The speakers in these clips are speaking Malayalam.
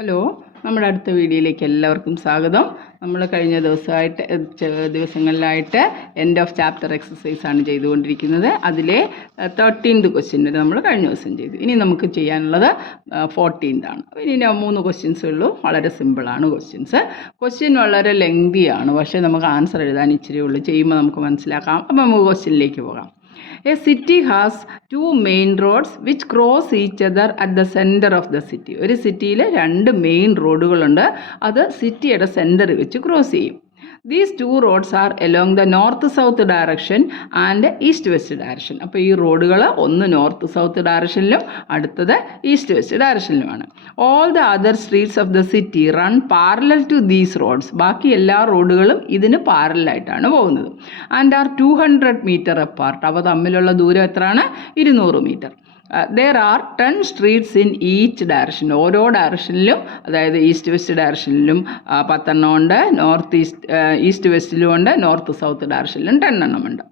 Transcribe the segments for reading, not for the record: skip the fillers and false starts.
ഹലോ, നമ്മുടെ അടുത്ത വീഡിയോയിലേക്ക് എല്ലാവർക്കും സ്വാഗതം. നമ്മൾ കഴിഞ്ഞ ദിവസങ്ങളിലായിട്ട് എൻഡ് ഓഫ് ചാപ്റ്റർ എക്സസൈസാണ് ചെയ്തുകൊണ്ടിരിക്കുന്നത്. അതിലെ 13th ക്വസ്റ്റ്യൻ വരെ നമ്മൾ കഴിഞ്ഞ ദിവസം ചെയ്തു. ഇനി നമുക്ക് ചെയ്യാനുള്ളത് 14th ആണ്. ഇനി 3 ക്വസ്റ്റ്യൻസേ ഉള്ളൂ. വളരെ സിമ്പിളാണ് ക്വസ്റ്റ്യൻസ്. ക്വസ്റ്റ്യൻ വളരെ ലെങ്തിയാണ്, പക്ഷേ നമുക്ക് ആൻസർ എഴുതാൻ ഇച്ചിരി ഉള്ളൂ. ചെയ്യുമ്പോൾ നമുക്ക് മനസ്സിലാക്കാം. അപ്പോൾ നമുക്ക് ക്വസ്റ്റ്യനിലേക്ക് പോകാം. A city has 2 main roads which cross each other at the center of the city. ഒരു സിറ്റിയിൽ 2 മെയിൻ റോഡുകളുണ്ട്. അത് സിറ്റിയുടെ സെൻറ്ററിൽ വെച്ച് ക്രോസ് ചെയ്യും. These 2 roads are along the north-south direction and east-west direction. അപ്പോൾ ഈ റോഡുകൾ ഒന്ന് നോർത്ത് സൗത്ത് ഡയറക്ഷനിലും അടുത്തത് ഈസ്റ്റ് വെസ്റ്റ് ഡയറക്ഷനിലുമാണ്. All the other streets of the city run parallel to these roads. ബാക്കി എല്ലാ റോഡുകളും ഇതിന് പാരലായിട്ടാണ് പോകുന്നത്. And are 200 meter apart. അവ തമ്മിലുള്ള ദൂരം എത്രയാണ്? 200 metre. There are 10 streets in each direction. ഓരോ ഡയറക്ഷനിലും, അതായത് ഈസ്റ്റ് വെസ്റ്റ് ഡയറക്ഷനിലും 10 ഉണ്ട്, ഈസ്റ്റ് വെസ്റ്റിലും ഉണ്ട്, north south ഡയറക്ഷനിലും 10 എണ്ണമുണ്ട്.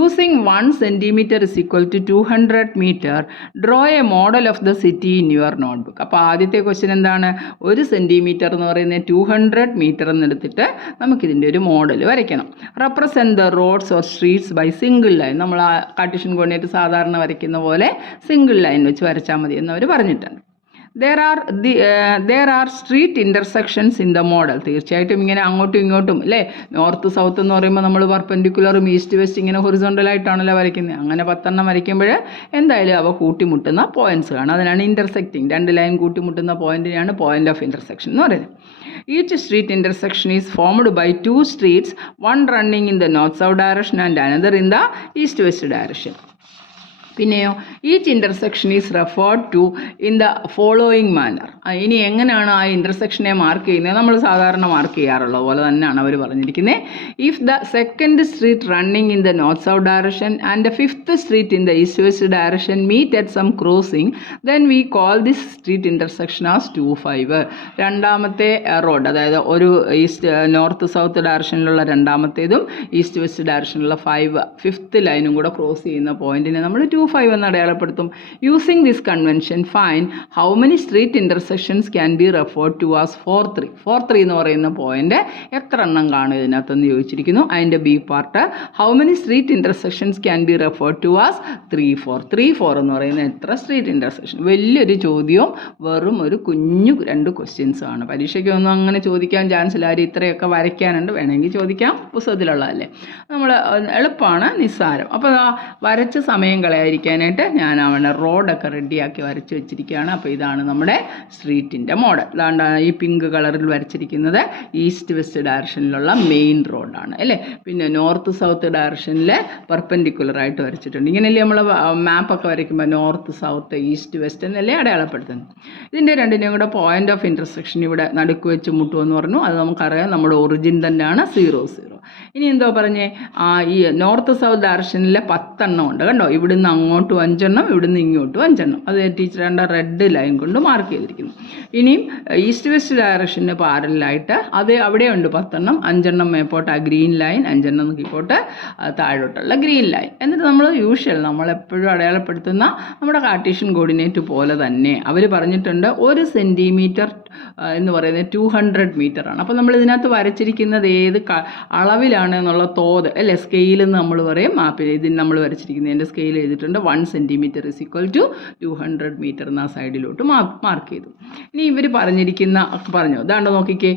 Using 1 centimeter is equal to 200 meter, draw a model of the city in your notebook. അപ്പോൾ ആദ്യത്തെ ക്വസ്റ്റ്യൻ എന്താണ്? 1 സെൻറ്റിമീറ്റർ എന്ന് പറയുന്നത് 200 മീറ്റർ എന്നെടുത്തിട്ട് നമുക്കിതിൻ്റെ ഒരു മോഡൽ വരയ്ക്കണം. Represent the roads or streets by single line. നമ്മൾ ആ കാർട്ടീഷ്യൻ കോർഡിനേറ്റ് സാധാരണ വരയ്ക്കുന്ന പോലെ സിംഗിൾ ലൈൻ വെച്ച് വരച്ചാൽ മതി എന്നവർ പറഞ്ഞിട്ടുണ്ട്. There are street intersections in the model. തീർച്ചയായിട്ടും ഇങ്ങനെ അങ്ങോട്ടും ഇങ്ങോട്ടും അല്ലേ, നോർത്ത് സൗത്ത് എന്ന് പറയുമ്പോൾ നമ്മൾ പെർപെൻഡിക്കുലറും ഈസ്റ്റ് വെസ്റ്റ് ഇങ്ങനെ ഹൊറിസോണ്ടലായിട്ടാണല്ലോ വരയ്ക്കുന്നത്. അങ്ങനെ 10 വരയ്ക്കുമ്പോൾ എന്തായാലും അവ കൂട്ടിമുട്ടുന്ന പോയിന്റ്സ് കാണും. അതിനാണ് ഇൻ്റർസെക്റ്റിംഗ്. 2 ലൈൻ കൂട്ടിമുട്ടുന്ന പോയിന്റിനെയാണ് പോയിന്റ് ഓഫ് ഇൻ്റർസെക്ഷൻ എന്ന് പറയുന്നത്. Each street intersection is formed by 2 streets, one running in the north-south direction and another in the east-west direction. പിന്നെയോ each intersection is referred to in the following manner. ഇനി എങ്ങനെയാണ് ആ ഇൻ്റർസെക്ഷനെ മാർക്ക് ചെയ്യുന്നത്? നമ്മൾ സാധാരണ മാർക്ക് ചെയ്യാറുള്ള പോലെ തന്നെയാണ് അവർ പറഞ്ഞിരിക്കുന്നത്. If the second street running in the north south direction and the 5th street in the east west direction meet at some crossing, then we call this street intersection as 2-5. രണ്ടാമത്തെ റോഡ്, അതായത് ഒരു നോർത്ത് സൗത്ത് ഡയറക്ഷനിലുള്ള രണ്ടാമത്തേതും ഈസ്റ്റ് വെസ്റ്റ് ഡയറക്ഷനിലുള്ള 5th ലൈനും കൂടെ ക്രോസ് ചെയ്യുന്ന പോയിന്റിനെ നമ്മൾ 2-5 എന്ന് അടയാളപ്പെടുത്തും. Using this convention find how many street intersections can be referred to as 4-3. 4-3 എന്ന് പറയുന്ന പോയിന്റ് എത്ര എണ്ണം കാണും ഇതിനകത്തെന്ന് ചോദിച്ചിരിക്കുന്നു. അതിൻ്റെ B part how many street intersections can be referred to as 3-4. 3-4 എന്ന് പറയുന്ന എത്ര സ്ട്രീറ്റ് ഇൻ്റർസെക്ഷൻ? വലിയൊരു ചോദ്യവും വെറും ഒരു കുഞ്ഞു 2 ക്വസ്റ്റ്യൻസും ആണ്. പരീക്ഷയ്ക്കൊന്നും അങ്ങനെ ചോദിക്കാൻ ചാൻസ് ഇല്ല. ആരും ഇത്രയൊക്കെ വരയ്ക്കാനുണ്ട്, വേണമെങ്കിൽ ചോദിക്കാം, പുസ്തകത്തിലുള്ളതല്ലേ. നമ്മൾ എളുപ്പമാണ്, നിസ്സാരം. അപ്പോൾ വരച്ച് സമയം കളയാതിരിക്കാനായിട്ട് ഞാൻ അവനെ റോഡൊക്കെ റെഡിയാക്കി വരച്ച് വെച്ചിരിക്കുകയാണ്. അപ്പോൾ ഇതാണ് നമ്മുടെ സ്ട്രീറ്റിൻ്റെ മോഡൽ. അതാണ്ട് ഈ പിങ്ക് കളറിൽ വരച്ചിരിക്കുന്നത് ഈസ്റ്റ് വെസ്റ്റ് ഡയറക്ഷനിലുള്ള മെയിൻ റോഡാണ് അല്ലേ. പിന്നെ നോർത്ത് സൗത്ത് ഡയറക്ഷനിൽ പെർപെൻഡിക്കുലറായിട്ട് വരച്ചിട്ടുണ്ട്. ഇങ്ങനെയല്ലേ നമ്മൾ മാപ്പൊക്കെ വരയ്ക്കുമ്പോൾ നോർത്ത് സൗത്ത് ഈസ്റ്റ് വെസ്റ്റ് എന്നല്ലേ അടയാളപ്പെടുത്തുന്നത്. ഇതിൻ്റെ രണ്ടിനെയും കൂടെ പോയിന്റ് ഓഫ് ഇൻ്റർസെക്ഷൻ ഇവിടെ നടുക്ക് വെച്ച് മുട്ടുമെന്ന് പറഞ്ഞു. അത് നമുക്കറിയാം, നമ്മുടെ ഒറിജിൻ തന്നെയാണ് 0-0. ഇനി എന്തോ പറഞ്ഞേ, ഈ നോർത്ത് സൗത്ത് ഡയറക്ഷനിൽ 10 എണ്ണം ഉണ്ട് കണ്ടോ. ഇവിടുന്ന് അങ്ങോട്ടും 5 എണ്ണം, ഇവിടുന്ന് ഇങ്ങോട്ടും 5 എണ്ണം. അത് ടീച്ചറിൻ്റെ റെഡ് ലൈൻ കൊണ്ട് മാർക്ക് ചെയ്തിരിക്കുന്നു. ഇനിയും ഈസ്റ്റ് വെസ്റ്റ് ഡയറക്ഷന് പാരലായിട്ട് അത് അവിടെയുണ്ട് 10 എണ്ണം. 5 എണ്ണം മേപ്പോട്ട് ആ ഗ്രീൻ ലൈൻ, 5 എണ്ണം നോക്കിക്കോട്ട് താഴോട്ടുള്ള ഗ്രീൻ ലൈൻ. എന്നിട്ട് നമ്മൾ നമ്മളെപ്പോഴും അടയാളപ്പെടുത്തുന്ന നമ്മുടെ കാർട്ടീഷ്യൻ കോർഡിനേറ്റ് പോലെ തന്നെ അവർ പറഞ്ഞിട്ടുണ്ട് 1 സെൻറ്റിമീറ്റർ എന്ന് പറയുന്നത് 200 മീറ്ററാണ്. അപ്പോൾ നമ്മൾ ഇതിനകത്ത് വരച്ചിരിക്കുന്നത് ഏത് അളവിലാണ് എന്നുള്ള തോത് അല്ലേ, സ്കെയിലെന്ന് നമ്മൾ പറയും. പിന്നെ ഇതിന് നമ്മൾ വരച്ചിരിക്കുന്നതിൻ്റെ സ്കെയിൽ ചെയ്തിട്ടുണ്ട്. 1 centimetre is equal to 200 metre എന്ന സൈഡിലോട്ട് മാർക്ക് ചെയ്തു. ഇനി ഇവർ പറഞ്ഞു അതാണ്ട് നോക്കിക്കേ,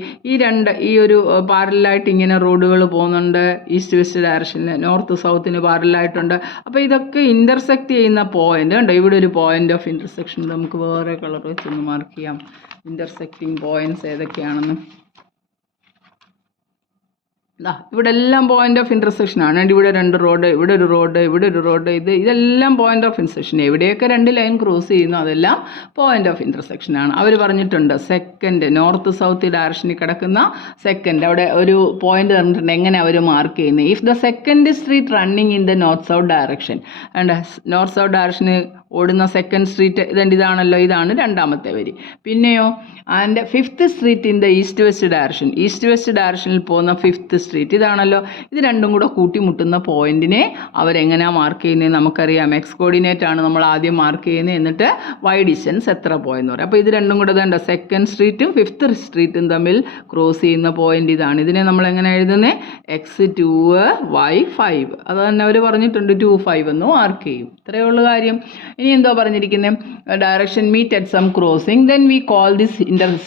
ഈ ഒരു പാരലായിട്ട് ഇങ്ങനെ റോഡുകൾ പോകുന്നുണ്ട്. ഈസ്റ്റ് വെസ്റ്റ് ഡയറക്ഷനിൽ നോർത്ത് സൗത്തിന് പാരലായിട്ടുണ്ട്. അപ്പോൾ ഇതൊക്കെ ഇൻ്റർസെക്റ്റ് ചെയ്യുന്ന പോയിന്റ് കണ്ടോ. ഇവിടെ ഒരു പോയിന്റ് ഓഫ് ഇൻ്റർസെക്ഷൻ നമുക്ക് വേറെ കളർ വെച്ചൊന്ന് മാർക്ക് ചെയ്യാം. ഇൻ്റർസെക്റ്റിംഗ് പോയിന്റ്സ് ഏതൊക്കെയാണെന്ന് ഇവിടെ എല്ലാം പോയിന്റ് ഓഫ് ഇൻ്റർസെക്ഷൻ ആണ്. ഇവിടെ 2 റോഡ്, ഇവിടെ ഒരു റോഡ്, ഇവിടെ ഒരു റോഡ്. ഇതെല്ലാം പോയിന്റ് ഓഫ് ഇൻ്റർസെക്ഷൻ. എവിടെയൊക്കെ 2 ലൈൻ ക്രോസ് ചെയ്യുന്നു അതെല്ലാം പോയിന്റ് ഓഫ് ഇൻ്റർസെക്ഷൻ ആണ്. അവർ പറഞ്ഞിട്ടുണ്ട് സെക്കൻഡ് നോർത്ത് സൗത്ത് ഡയറക്ഷനിൽ കിടക്കുന്ന സെക്കൻഡ് അവിടെ ഒരു പോയിന്റ് തന്നിട്ടുണ്ട്. എങ്ങനെ അവർ മാർക്ക് ചെയ്യുന്നത്? If the second street running in the north south direction, north south direction ഓടുന്ന സെക്കൻഡ് സ്ട്രീറ്റ് ഇതാണല്ലോ, ഇതാണ് രണ്ടാമത്തെ വരി. പിന്നെയോ and 5th street in the east west direction, east west ഡയറക്ഷനിൽ പോകുന്ന 5th സ്ട്രീറ്റ് ഇതാണല്ലോ. ഇത് രണ്ടും കൂടെ കൂട്ടിമുട്ടുന്ന പോയിന്റിനെ അവരെങ്ങനെയാണ് മാർക്ക് ചെയ്യുന്നത് നമുക്കറിയാം. എക്സ് കോർഡിനേറ്റ് ആണ് നമ്മൾ ആദ്യം മാർക്ക് ചെയ്യുന്നത്. എന്നിട്ട് വൈ ഡിസ്റ്റൻസ് എത്ര പോയെന്ന് പറയും. അപ്പോൾ ഇത് രണ്ടും കൂടെ ഇതുണ്ട്, സെക്കൻഡ് സ്ട്രീറ്റും ഫിഫ്ത്ത് സ്ട്രീറ്റും തമ്മിൽ ക്രോസ് ചെയ്യുന്ന പോയിന്റ് ഇതാണ്. ഇതിനെ നമ്മൾ എങ്ങനെ എഴുതുന്നത്? x2 y5. അത് തന്നെ അവർ പറഞ്ഞിട്ടുണ്ട്, 2 5 എന്ന് മാർക്ക് ചെയ്യും. ഇത്രയേ ഉള്ളൂ കാര്യം. ഇനി എന്തോ പറഞ്ഞിരിക്കുന്നത്? Direction meet at some crossing then we call this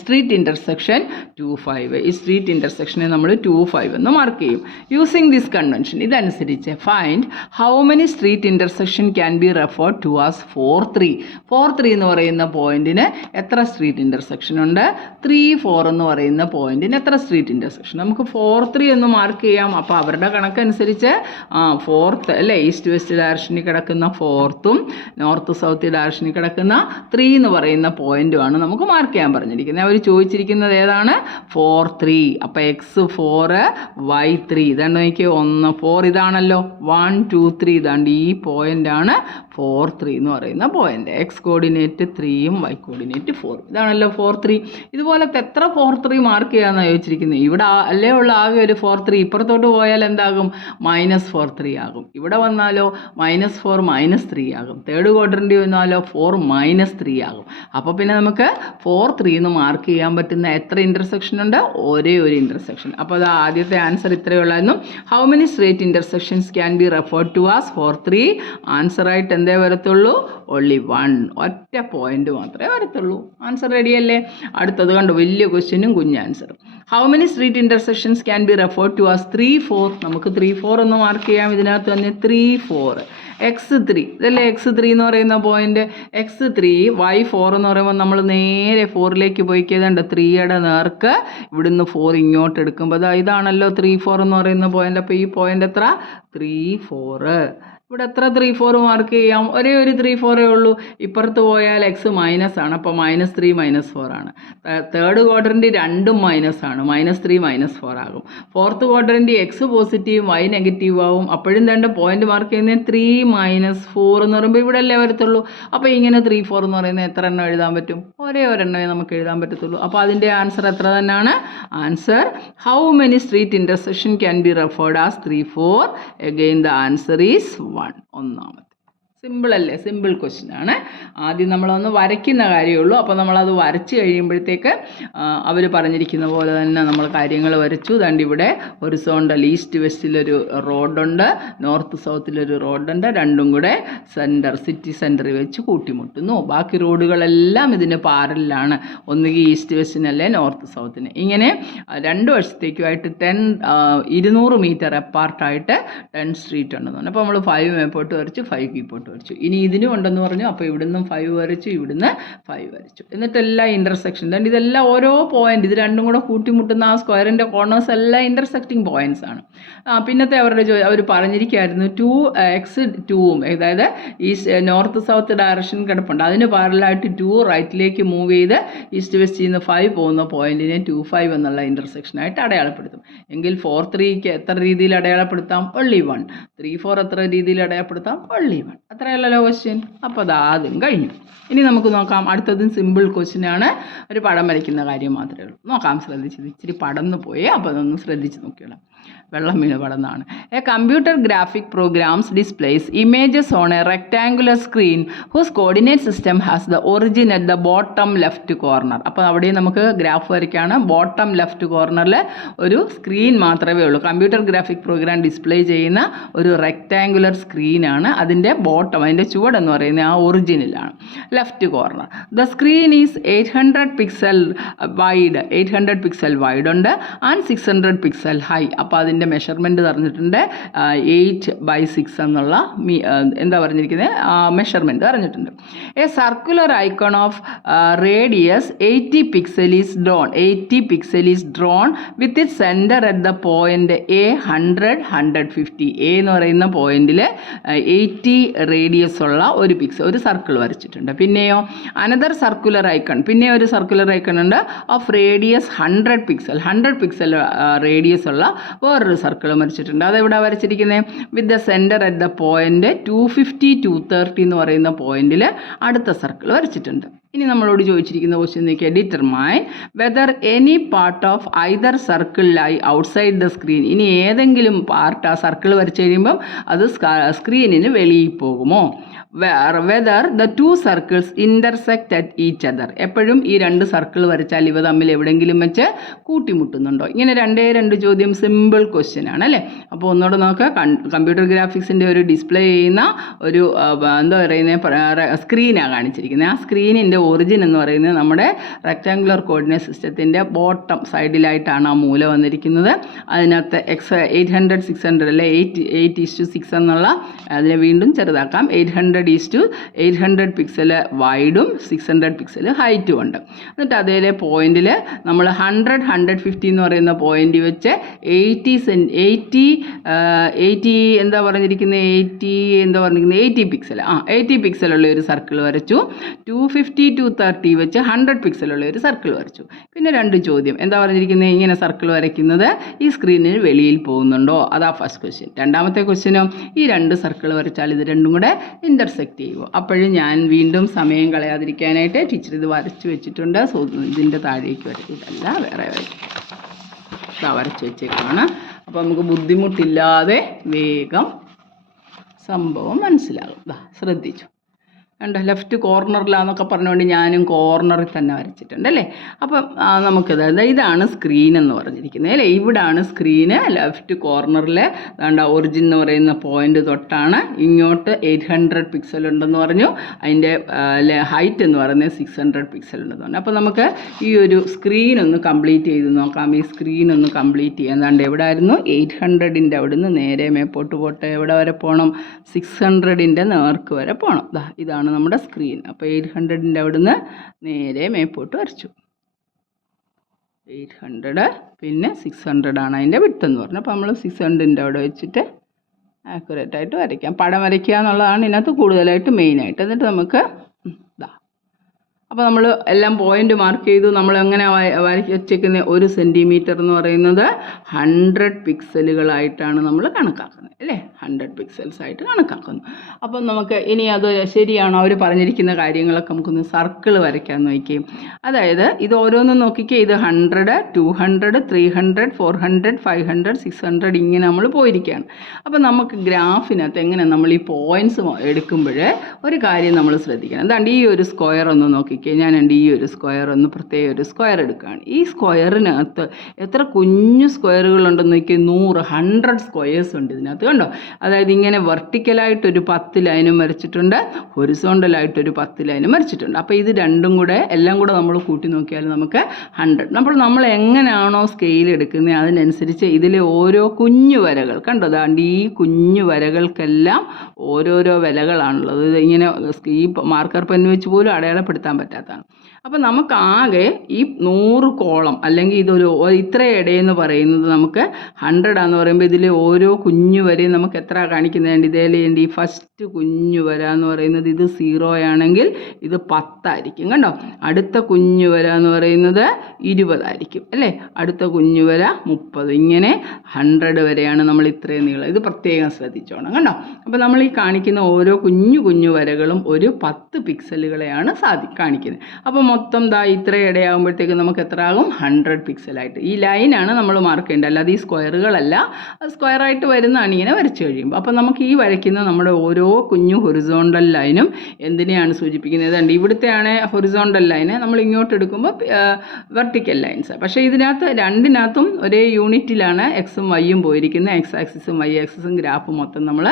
street intersection 2 5. ഈ സ്ട്രീറ്റ് ഇൻ്റർസെക്ഷനെ നമ്മൾ 2 5 എന്ന് മാർക്ക് ചെയ്യും. യൂസിങ് ദിസ് കൺവെൻഷൻ ഇതനുസരിച്ച് find how many street intersection can be referred to as 4 3. 4 3 എന്ന് പറയുന്ന പോയിന്റിന് എത്ര സ്ട്രീറ്റ് ഇൻ്റർസെക്ഷൻ ഉണ്ട്? 3 4 എന്ന് പറയുന്ന പോയിന്റിന് എത്ര സ്ട്രീറ്റ് ഇൻ്റർസെക്ഷൻ? നമുക്ക് 4 3 എന്ന് മാർക്ക് ചെയ്യാം. അപ്പോൾ അവരുടെ കണക്കനുസരിച്ച് 4th അല്ലേ, ഈസ്റ്റ് വെസ്റ്റ് ഡയറക്ഷനിൽ കിടക്കുന്ന 4th നോർത്ത് സൗത്ത് ഡയറക്ഷനിൽ കിടക്കുന്ന 3 എന്ന് പറയുന്ന പോയിന്റുമാണ് നമുക്ക് മാർക്ക് ചെയ്യാൻ പറഞ്ഞിരിക്കുന്നത്. അവർ ചോദിച്ചിരിക്കുന്നത് ഏതാണ്? 4 3. അപ്പോൾ x4 y3 ഇതാണ് നോക്കിയോ, 1 4 ഇതാണല്ലോ, 1 2 3 ഇതാണ്ട് ഈ പോയിന്റാണ് 4 3 എന്ന് പറയുന്ന പോയിന്റ്. എക്സ് കോർഡിനേറ്റ് 3യും വൈ കോർഡിനേറ്റ് 4. ഇതാണല്ലോ 4 3. ഇതുപോലത്തെ എത്ര 4 3 മാർക്ക് ചെയ്യാമെന്നാണ് ചോദിച്ചിരിക്കുന്നത്. ഇവിടെ അല്ലേ ഉള്ള ആകെ ഒരു 4 3. ഇപ്പുറത്തോട്ട് പോയാൽ എന്താകും? -4 3 ആകും. ഇവിടെ വന്നാലോ -4 -3 ആകും. തേർഡ് ക്വാഡ്രൻ്റ് വന്നാലോ 4 -3 ആകും. അപ്പോൾ പിന്നെ നമുക്ക് 4 3 എന്ന് മാർക്ക് ചെയ്യാൻ പറ്റുന്ന എത്ര ഇൻ്റർസെക്ഷൻ ഉണ്ട്? ഒരേ ഒരു ഇൻ്റർസെക്ഷൻ. അപ്പോൾ അത് ആദ്യത്തെ ആൻസർ ഇത്രയേ ഉള്ളായിരുന്നു. How many street intersections can be referred to as 4 3? ആൻസറായിട്ട് എന്തേ വരത്തുള്ളൂ? ഓൺലി 1. ഒറ്റ പോയിന്റ് മാത്രമേ വരത്തുള്ളൂ. ആൻസർ റെഡിയല്ലേ? അടുത്തത് കണ്ടു, വലിയ ക്വസ്റ്റ്യനും കുഞ്ഞ് ആൻസറും. How many street intersections can be referred to as 3 4? നമുക്ക് 3 4 ഒന്ന് മാർക്ക് ചെയ്യാം. ഇതിനകത്ത് തന്നെ 3 4. x3 ഇതല്ലേ x3 എന്ന് പറയുന്ന പോയിന്റ്. x3 y4 എന്ന് പറയുമ്പോൾ നമ്മൾ നേരെ 4ലേക്ക് പോയി കേതേണ്ട 3യുടെ നേർക്ക് ഇവിടുന്ന് 4 ഇങ്ങോട്ട് എടുക്കുമ്പോൾ ഇതാണല്ലോ 3 4 എന്ന് പറയുന്ന പോയിന്റ്. അപ്പോൾ ഈ പോയിന്റ് എത്ര? 3 4. ഇവിടെ എത്ര 3 4 മാർക്ക് ചെയ്യാം? ഒരേ ഒരു 3 4 ഉള്ളൂ. ഇപ്പുറത്ത് പോയാൽ എക്സ് മൈനസ് ആണ്, അപ്പോൾ -3 -4 ആണ്. തേർഡ് ക്വാഡ്രൻ്റ് രണ്ടും മൈനസ് ആണ്, -3 -4 ആകും. ഫോർത്ത് ക്വാഡ്രൻ്റ് എക്സ് പോസിറ്റീവും വൈ നെഗറ്റീവ് ആവും. അപ്പോഴും രണ്ട് പോയിന്റ് മാർക്ക് ചെയ്യുന്നത് 3 -4 എന്ന് പറയുമ്പോൾ ഇവിടെ അല്ലേ വരത്തുള്ളൂ. അപ്പോൾ ഇങ്ങനെ 3 4 എന്ന് പറയുന്നത് എത്ര എണ്ണം എഴുതാൻ പറ്റും? ഒരേ ഒരെണ്ണമേ നമുക്ക് എഴുതാൻ പറ്റത്തുള്ളൂ. അപ്പോൾ അതിൻ്റെ ആൻസർ എത്ര തന്നെയാണ്? Answer how many street intersection can be referred as 3 4? Again the answer is 1. ഒന്നാമത്തെ. സിമ്പിൾ അല്ലേ? സിമ്പിൾ ക്വസ്റ്റ്യൻ ആണ്. ആദ്യം നമ്മളൊന്ന് വരയ്ക്കുന്ന കാര്യമുള്ളൂ. അപ്പോൾ നമ്മളത് വരച്ച് കഴിയുമ്പോഴത്തേക്ക് അവർ പറഞ്ഞിരിക്കുന്ന പോലെ തന്നെ നമ്മൾ കാര്യങ്ങൾ വരച്ചു. ദാണ്ട് ഇവിടെ ഹൊറിസോണ്ടൽ ഈസ്റ്റ് വെസ്റ്റിലൊരു റോഡുണ്ട്, നോർത്ത് സൗത്തിലൊരു റോഡുണ്ട്. രണ്ടും കൂടെ സിറ്റി സെൻറ്ററിൽ വെച്ച് കൂട്ടിമുട്ടുന്നു. ബാക്കി റോഡുകളെല്ലാം ഇതിന് പാരലാണ്, ഒന്നുകിൽ ഈസ്റ്റ് വെസ്റ്റിനല്ലേ നോർത്ത് സൗത്തിന്. ഇങ്ങനെ രണ്ട് വശത്തേക്കുമായിട്ട് 200 മീറ്റർ അപ്പാർട്ടായിട്ട് 10 സ്ട്രീറ്റ് ഉണ്ടെന്ന് പറഞ്ഞു. അപ്പോൾ നമ്മൾ 5 മേപ്പോട്ട് വരച്ചു, 5 കീപ്പോട്ട് വരച്ചു. ഇനി ഇതിനും ഉണ്ടെന്ന് പറഞ്ഞു. അപ്പോൾ ഇവിടുന്ന് 5 വരച്ചു, ഇവിടുന്ന് 5 വരച്ചു. എന്നിട്ടെല്ലാം ഇൻ്റർസെക്ഷൻ. ഇതെല്ലാം ഓരോ പോയിന്റ്, ഇത് രണ്ടും കൂടെ കൂട്ടിമുട്ടുന്ന ആ സ്ക്വയറിൻ്റെ കോർണേഴ്സ് എല്ലാം ഇൻ്റർസെക്റ്റിംഗ് പോയിന്റ്സ് ആണ്. പിന്നത്തെ അവർ പറഞ്ഞിരിക്കുകയായിരുന്നു 2x2ഉം, അതായത് ഈ നോർത്ത് സൗത്ത് ഡയറക്ഷൻ കിടപ്പുണ്ട്, അതിന് പാരലായിട്ട് 2 റൈറ്റിലേക്ക് മൂവ് ചെയ്ത് ഈസ്റ്റ് വെസ്റ്റിൽ നിന്ന് 5 പോകുന്ന പോയിന്റിനെ 2 5 എന്നുള്ള ഇൻ്റർസെക്ഷനായിട്ട് അടയാളപ്പെടുത്തും. എങ്കിൽ 4 3ക്ക് എത്ര രീതിയിൽ അടയാളപ്പെടുത്താം? only 1. 3 4 എത്ര രീതിയിൽ അടയാളപ്പെടുത്താം? only 1. അത്രയല്ലല്ലോ ക്വസ്റ്റ്യൻ. അപ്പോൾ അത് ആദ്യം കഴിഞ്ഞു. ഇനി നമുക്ക് നോക്കാം. അടുത്തതും സിമ്പിൾ ക്വസ്റ്റ്യൻ ആണ്. ഒരു പടം വരയ്ക്കുന്ന കാര്യം മാത്രമേ ഉള്ളൂ. നോക്കാം, ശ്രദ്ധിച്ചത് ഇച്ചിരി പടന്ന് പോയി. അപ്പോൾ അതൊന്ന് ശ്രദ്ധിച്ച് നോക്കിയോളാം. വെള്ളം വീണ് പടന്നാണ്. A computer graphic programs displays images on a rectangular screen whose coordinate system has the origin at the bottom left corner. അപ്പോൾ അവിടെ നമുക്ക് ഗ്രാഫ് വരയ്ക്കാണ്. ബോട്ടം ലെഫ്റ്റ് കോർണറിൽ ഒരു സ്ക്രീൻ മാത്രമേ ഉള്ളൂ. കമ്പ്യൂട്ടർ ഗ്രാഫിക് പ്രോഗ്രാം ഡിസ്പ്ലേ ചെയ്യുന്ന ഒരു റെക്ടാങ്കുലർ സ്ക്രീനാണ്. അതിൻ്റെ ബോട്ടം, അതിൻ്റെ ചുവടെന്ന് പറയുന്നത് ആ ഒറിജിനിലാണ്, left corner. The screen is 800 pixel wide, 800 pixel wide ഉണ്ട്, ആൻഡ് 600 പിക്സൽ ഹൈ. അപ്പോൾ അതിൻ്റെ മെഷർമെൻറ്റ് പറഞ്ഞിട്ടുണ്ട് 8/6 എന്നുള്ള എന്താ പറഞ്ഞിരിക്കുന്നത് മെഷർമെൻറ്റ് പറഞ്ഞിട്ടുണ്ട്. A circular icon of radius 80 pixel is drawn, 80 pixel is drawn with it centre at the point A 100 150. A എന്ന് പറയുന്ന പോയിന്റിൽ 80 റേഡിയസ് ഉള്ള ഒരു സർക്കിൾ വരച്ചിട്ടുണ്ട്. പിന്നെയോ അനദർ സർക്കുലർ ഐക്കൺ, പിന്നെ ഒരു സർക്കുലർ ഐക്കൺ ഉണ്ട് of radius 100 pixel, 100 pixel radius ഉള്ള വേറൊരു സർക്കിൾ വരച്ചിട്ടുണ്ട്. അതെവിടെ വരച്ചിരിക്കുന്നത്? With the centre at the point 250 230 എന്ന് പറയുന്ന പോയിന്റിൽ അടുത്ത സർക്കിൾ വരച്ചിട്ടുണ്ട്. ഇനി നമ്മളോട് ചോദിച്ചിരിക്കുന്ന ക്വസ്റ്റ്യൻ നോക്കിയാൽ determine whether any part of either circle lie outside the screen. ഇനി ഏതെങ്കിലും പാർട്ട് ആ സർക്കിൾ വരച്ച് കഴിയുമ്പം അത് സ്ക്രീനിന് വെളിയിൽ പോകുമോ. Whether the two circles intersect at each other. എപ്പോഴും ഈ രണ്ട് സർക്കിൾ വരച്ചാൽ ഇവ തമ്മിൽ എവിടെയെങ്കിലും വെച്ച് കൂട്ടിമുട്ടുന്നുണ്ടോ. ഇങ്ങനെ രണ്ട് ചോദ്യം, സിമ്പിൾ ക്വസ്റ്റ്യൻ ആണ് അല്ലേ. അപ്പോൾ ഒന്നുകൂടെ നോക്കുക, കമ്പ്യൂട്ടർ ഗ്രാഫിക്സിൻ്റെ ഒരു ഡിസ്പ്ലേ ചെയ്യുന്ന ഒരു എന്താ പറയുന്നത് സ്ക്രീനാണ് കാണിച്ചിരിക്കുന്നത്. ആ സ്ക്രീനിൻ്റെ ഒറിജിൻ എന്ന് പറയുന്നത് നമ്മുടെ റെക്റ്റാങ്കുലർ കോർഡിനേറ്റ് സിസ്റ്റത്തിൻ്റെ ബോട്ടം സൈഡിലായിട്ടാണ് ആ മൂല വന്നിരിക്കുന്നത്. അതിനകത്ത് 800 600 അല്ലെ 8:6 എന്നുള്ള അതിനെ വീണ്ടും ചെറുതാക്കാം. 800 പിക്സൽ വൈഡും 600 പിക്സൽ ഹൈറ്റും ഉണ്ട്. എന്നിട്ട് അതേ പോയിന്റിൽ നമ്മൾ 150 എന്ന് പറയുന്ന പോയിന്റ് വെച്ച് 80 എന്താ പറഞ്ഞിരിക്കുന്നത് 80 പിക്സൽ 80 പിക്സലുള്ള ഒരു സർക്കിൾ വരച്ചു. 250 to 30 വെച്ച് 100 പിക്സലുള്ള ഒരു സർക്കിൾ വരച്ചു. പിന്നെ രണ്ട് ചോദ്യം എന്താ പറഞ്ഞിരിക്കുന്നത്, ഇങ്ങനെ സർക്കിൾ വരയ്ക്കുന്നത് ഈ സ്ക്രീനിന് വെളിയിൽ പോകുന്നുണ്ടോ. അതാ ഫസ്റ്റ് ക്വസ്റ്റ്യൻ. രണ്ടാമത്തെ ക്വസ്റ്റ്യനോ, ഈ രണ്ട് സർക്കിൾ വരച്ചാൽ ഇത് രണ്ടും കൂടെ ഇൻ്റർസെക്റ്റ് ചെയ്യുമോ. അപ്പോഴും ഞാൻ വീണ്ടും സമയം കളയാതിരിക്കാനായിട്ട് ടീച്ചർ ഇത് വരച്ച് വെച്ചിട്ടുണ്ട്. സോ ഇതിൻ്റെ താഴേക്ക് വരച്ചു, ഇതല്ല വേറെ വരച്ച് വെച്ചേക്കാണ്. അപ്പോൾ നമുക്ക് ബുദ്ധിമുട്ടില്ലാതെ വേഗം സംഭവം മനസ്സിലാകും. ശ്രദ്ധിച്ചു കണ്ടോ, ലെഫ്റ്റ് കോർണറിലാന്നൊക്കെ പറഞ്ഞുകൊണ്ട് ഞാനും കോർണറിൽ തന്നെ വരച്ചിട്ടുണ്ട് അല്ലേ. അപ്പം നമുക്കത് ഇതാണ് സ്ക്രീൻ എന്ന് പറഞ്ഞിരിക്കുന്നത് അല്ലേ. ഇവിടാണ് സ്ക്രീന് ലെഫ്റ്റ് കോർണറിൽ ഒറിജിൻ എന്ന് പറയുന്ന പോയിന്റ് തൊട്ടാണ് ഇങ്ങോട്ട് 800 പിക്സൽ ഉണ്ടെന്ന് പറഞ്ഞു. അതിൻ്റെ ഹൈറ്റ് എന്ന് പറയുന്നത് 600 പിക്സൽ ഉണ്ടെന്ന് പറഞ്ഞു. അപ്പോൾ നമുക്ക് ഈ ഒരു സ്ക്രീൻ ഒന്ന് കംപ്ലീറ്റ് ചെയ്ത് നോക്കാം. ഈ സ്ക്രീൻ ഒന്ന് കംപ്ലീറ്റ് ചെയ്യാൻ ദാണ്ട് എവിടെ ആയിരുന്നു 800ൻ്റെ അവിടെ നിന്ന് നേരെ മേപ്പോട്ട് പോട്ടെ. എവിടെ വരെ പോകണം 600ൻ്റെ നേർക്ക് വരെ പോകണം. ഇതാണ് നമ്മുടെ സ്ക്രീൻ. അപ്പോൾ 800ൻ്റെ അവിടുന്ന് നേരെ മേപ്പോട്ട് വരച്ചു. 800 പിന്നെ 600 ആണ് അതിൻ്റെ വിഡ്ത്ത് എന്ന് പറഞ്ഞു. അപ്പോൾ നമ്മൾ 600ൻ്റെ അവിടെ വെച്ചിട്ട് ആക്യുറേറ്റായിട്ട് വരയ്ക്കാം. പടം വരയ്ക്കുക എന്നുള്ളതാണ് ഇതിനകത്ത് കൂടുതലായിട്ട് മെയിനായിട്ട്. എന്നിട്ട് നമുക്ക് അപ്പോൾ നമ്മൾ എല്ലാം പോയിന്റ് മാർക്ക് ചെയ്തു. നമ്മൾ എങ്ങനെ വരച്ചേക്കുന്ന 1 സെൻറ്റിമീറ്റർ എന്ന് പറയുന്നത് 100 പിക്സലുകളായിട്ടാണ് നമ്മൾ കണക്കാക്കുന്നത് അല്ലേ. 100 പിക്സൽസ് ആയിട്ട് കണക്കാക്കുന്നു. അപ്പം നമുക്ക് ഇനി അത് ശരിയാണോ അവർ പറഞ്ഞിരിക്കുന്ന കാര്യങ്ങളൊക്കെ നമുക്കൊന്ന് സർക്കിൾ വരയ്ക്കാൻ നോക്കിയും. അതായത് ഇത് ഓരോന്നും നോക്കിക്കേ. ഇത് 100 200 300 400 500 600 ഇങ്ങനെ നമ്മൾ പോയിരിക്കുകയാണ്. അപ്പം നമുക്ക് ഗ്രാഫിനകത്ത് എങ്ങനെ നമ്മൾ ഈ പോയിൻറ്റ്സ് എടുക്കുമ്പോൾ ഒരു കാര്യം നമ്മൾ ശ്രദ്ധിക്കണം. എന്താണ്ട് ഈ ഒരു സ്ക്വയർ ഒന്ന് നോക്കി. ഞാനുണ്ട് ഈ ഒരു സ്ക്വയർ ഒന്ന് പ്രത്യേക ഒരു സ്ക്വയർ എടുക്കുകയാണ്. ഈ സ്ക്വയറിനകത്ത് എത്ര കുഞ്ഞു സ്ക്വയറുകളുണ്ടെന്ന് നോക്കിയാൽ 100 സ്ക്വയേഴ്സ് ഉണ്ട് ഇതിനകത്ത് കണ്ടോ. അതായത് ഇങ്ങനെ വെർട്ടിക്കലായിട്ടൊരു 10 ലൈനും വരച്ചിട്ടുണ്ട്, ഹൊറിസോണ്ടലായിട്ടൊരു 10 ലൈനും വരച്ചിട്ടുണ്ട്. അപ്പോൾ ഇത് രണ്ടും കൂടെ എല്ലാം കൂടെ നമ്മൾ കൂട്ടി നോക്കിയാൽ നമുക്ക് 100. നമ്മൾ എങ്ങനെയാണോ സ്കെയിൽ എടുക്കുന്നത് അതിനനുസരിച്ച് ഇതിലെ ഓരോ കുഞ്ഞു വരകൾ കണ്ടോ. അതാണ്ട് ഈ കുഞ്ഞു വരകൾക്കെല്ലാം ഓരോരോ വിലകളാണുള്ളത്. ഇങ്ങനെ ഈ മാർക്കർ പെൻ വെച്ച് പോലും അടയാളപ്പെടുത്താൻ പറ്റാത്തതാണ്. അപ്പോൾ നമുക്കാകെ ഈ 100 കോളം അല്ലെങ്കിൽ ഇതൊരു ഇത്ര ഇടയെന്ന് പറയുന്നത് നമുക്ക് 100 ആണെന്ന് പറയുമ്പോൾ ഇതിലെ ഓരോ കുഞ്ഞു വരെയും നമുക്ക് എത്ര കാണിക്കുന്നത്. ഇതേലെ ഈ ഫസ്റ്റ് കുഞ്ഞു വര എന്ന് പറയുന്നത് ഇത് 0 ആണെങ്കിൽ ഇത് 10 ആയിരിക്കും കണ്ടോ. അടുത്ത കുഞ്ഞു വര എന്ന് പറയുന്നത് 20 ആയിരിക്കും അല്ലേ. അടുത്ത കുഞ്ഞു വര 30. ഇങ്ങനെ 100 വരെയാണ് നമ്മൾ ഇത്രയും നീളം. ഇത് പ്രത്യേകം ശ്രദ്ധിച്ചോണം കണ്ടോ. അപ്പോൾ നമ്മൾ ഈ കാണിക്കുന്ന ഓരോ കുഞ്ഞു വരകളും ഒരു 10 പിക്സലുകളെയാണ് കാണിക്കുന്നത്. അപ്പോൾ മൊത്തം ഇത്ര ഇടയാകുമ്പോഴത്തേക്ക് നമുക്ക് എത്ര ആകും 100 പിക്സലായിട്ട്. ഈ ലൈനാണ് നമ്മൾ മാർക്ക് ചെയ്യേണ്ടത്, അല്ലാതെ ഈ സ്ക്വയറുകളല്ല. സ്ക്വയറായിട്ട് വരുന്നതാണ് ഇങ്ങനെ വരച്ച് കഴിയുമ്പോൾ. അപ്പോൾ നമുക്ക് ഈ വരയ്ക്കുന്ന നമ്മുടെ ഓരോ കുഞ്ഞു ഹൊറിസോണ്ടൽ ലൈനും എന്തിനെയാണ് സൂചിപ്പിക്കുന്നത്. അതുകൊണ്ട് ഇവിടുത്തെയാണ് ഹൊറിസോണ്ടൽ ലൈന്, നമ്മൾ ഇങ്ങോട്ട് എടുക്കുമ്പോൾ വെർട്ടിക്കൽ ലൈൻസ്. പക്ഷേ ഇതിനകത്ത് രണ്ടിനകത്തും ഒരേ യൂണിറ്റിലാണ് എക്സും വൈയും പോയിരിക്കുന്നത്. എക്സ് ആക്സിസും വൈ ആക്സിസും ഗ്രാഫ് മൊത്തം നമ്മൾ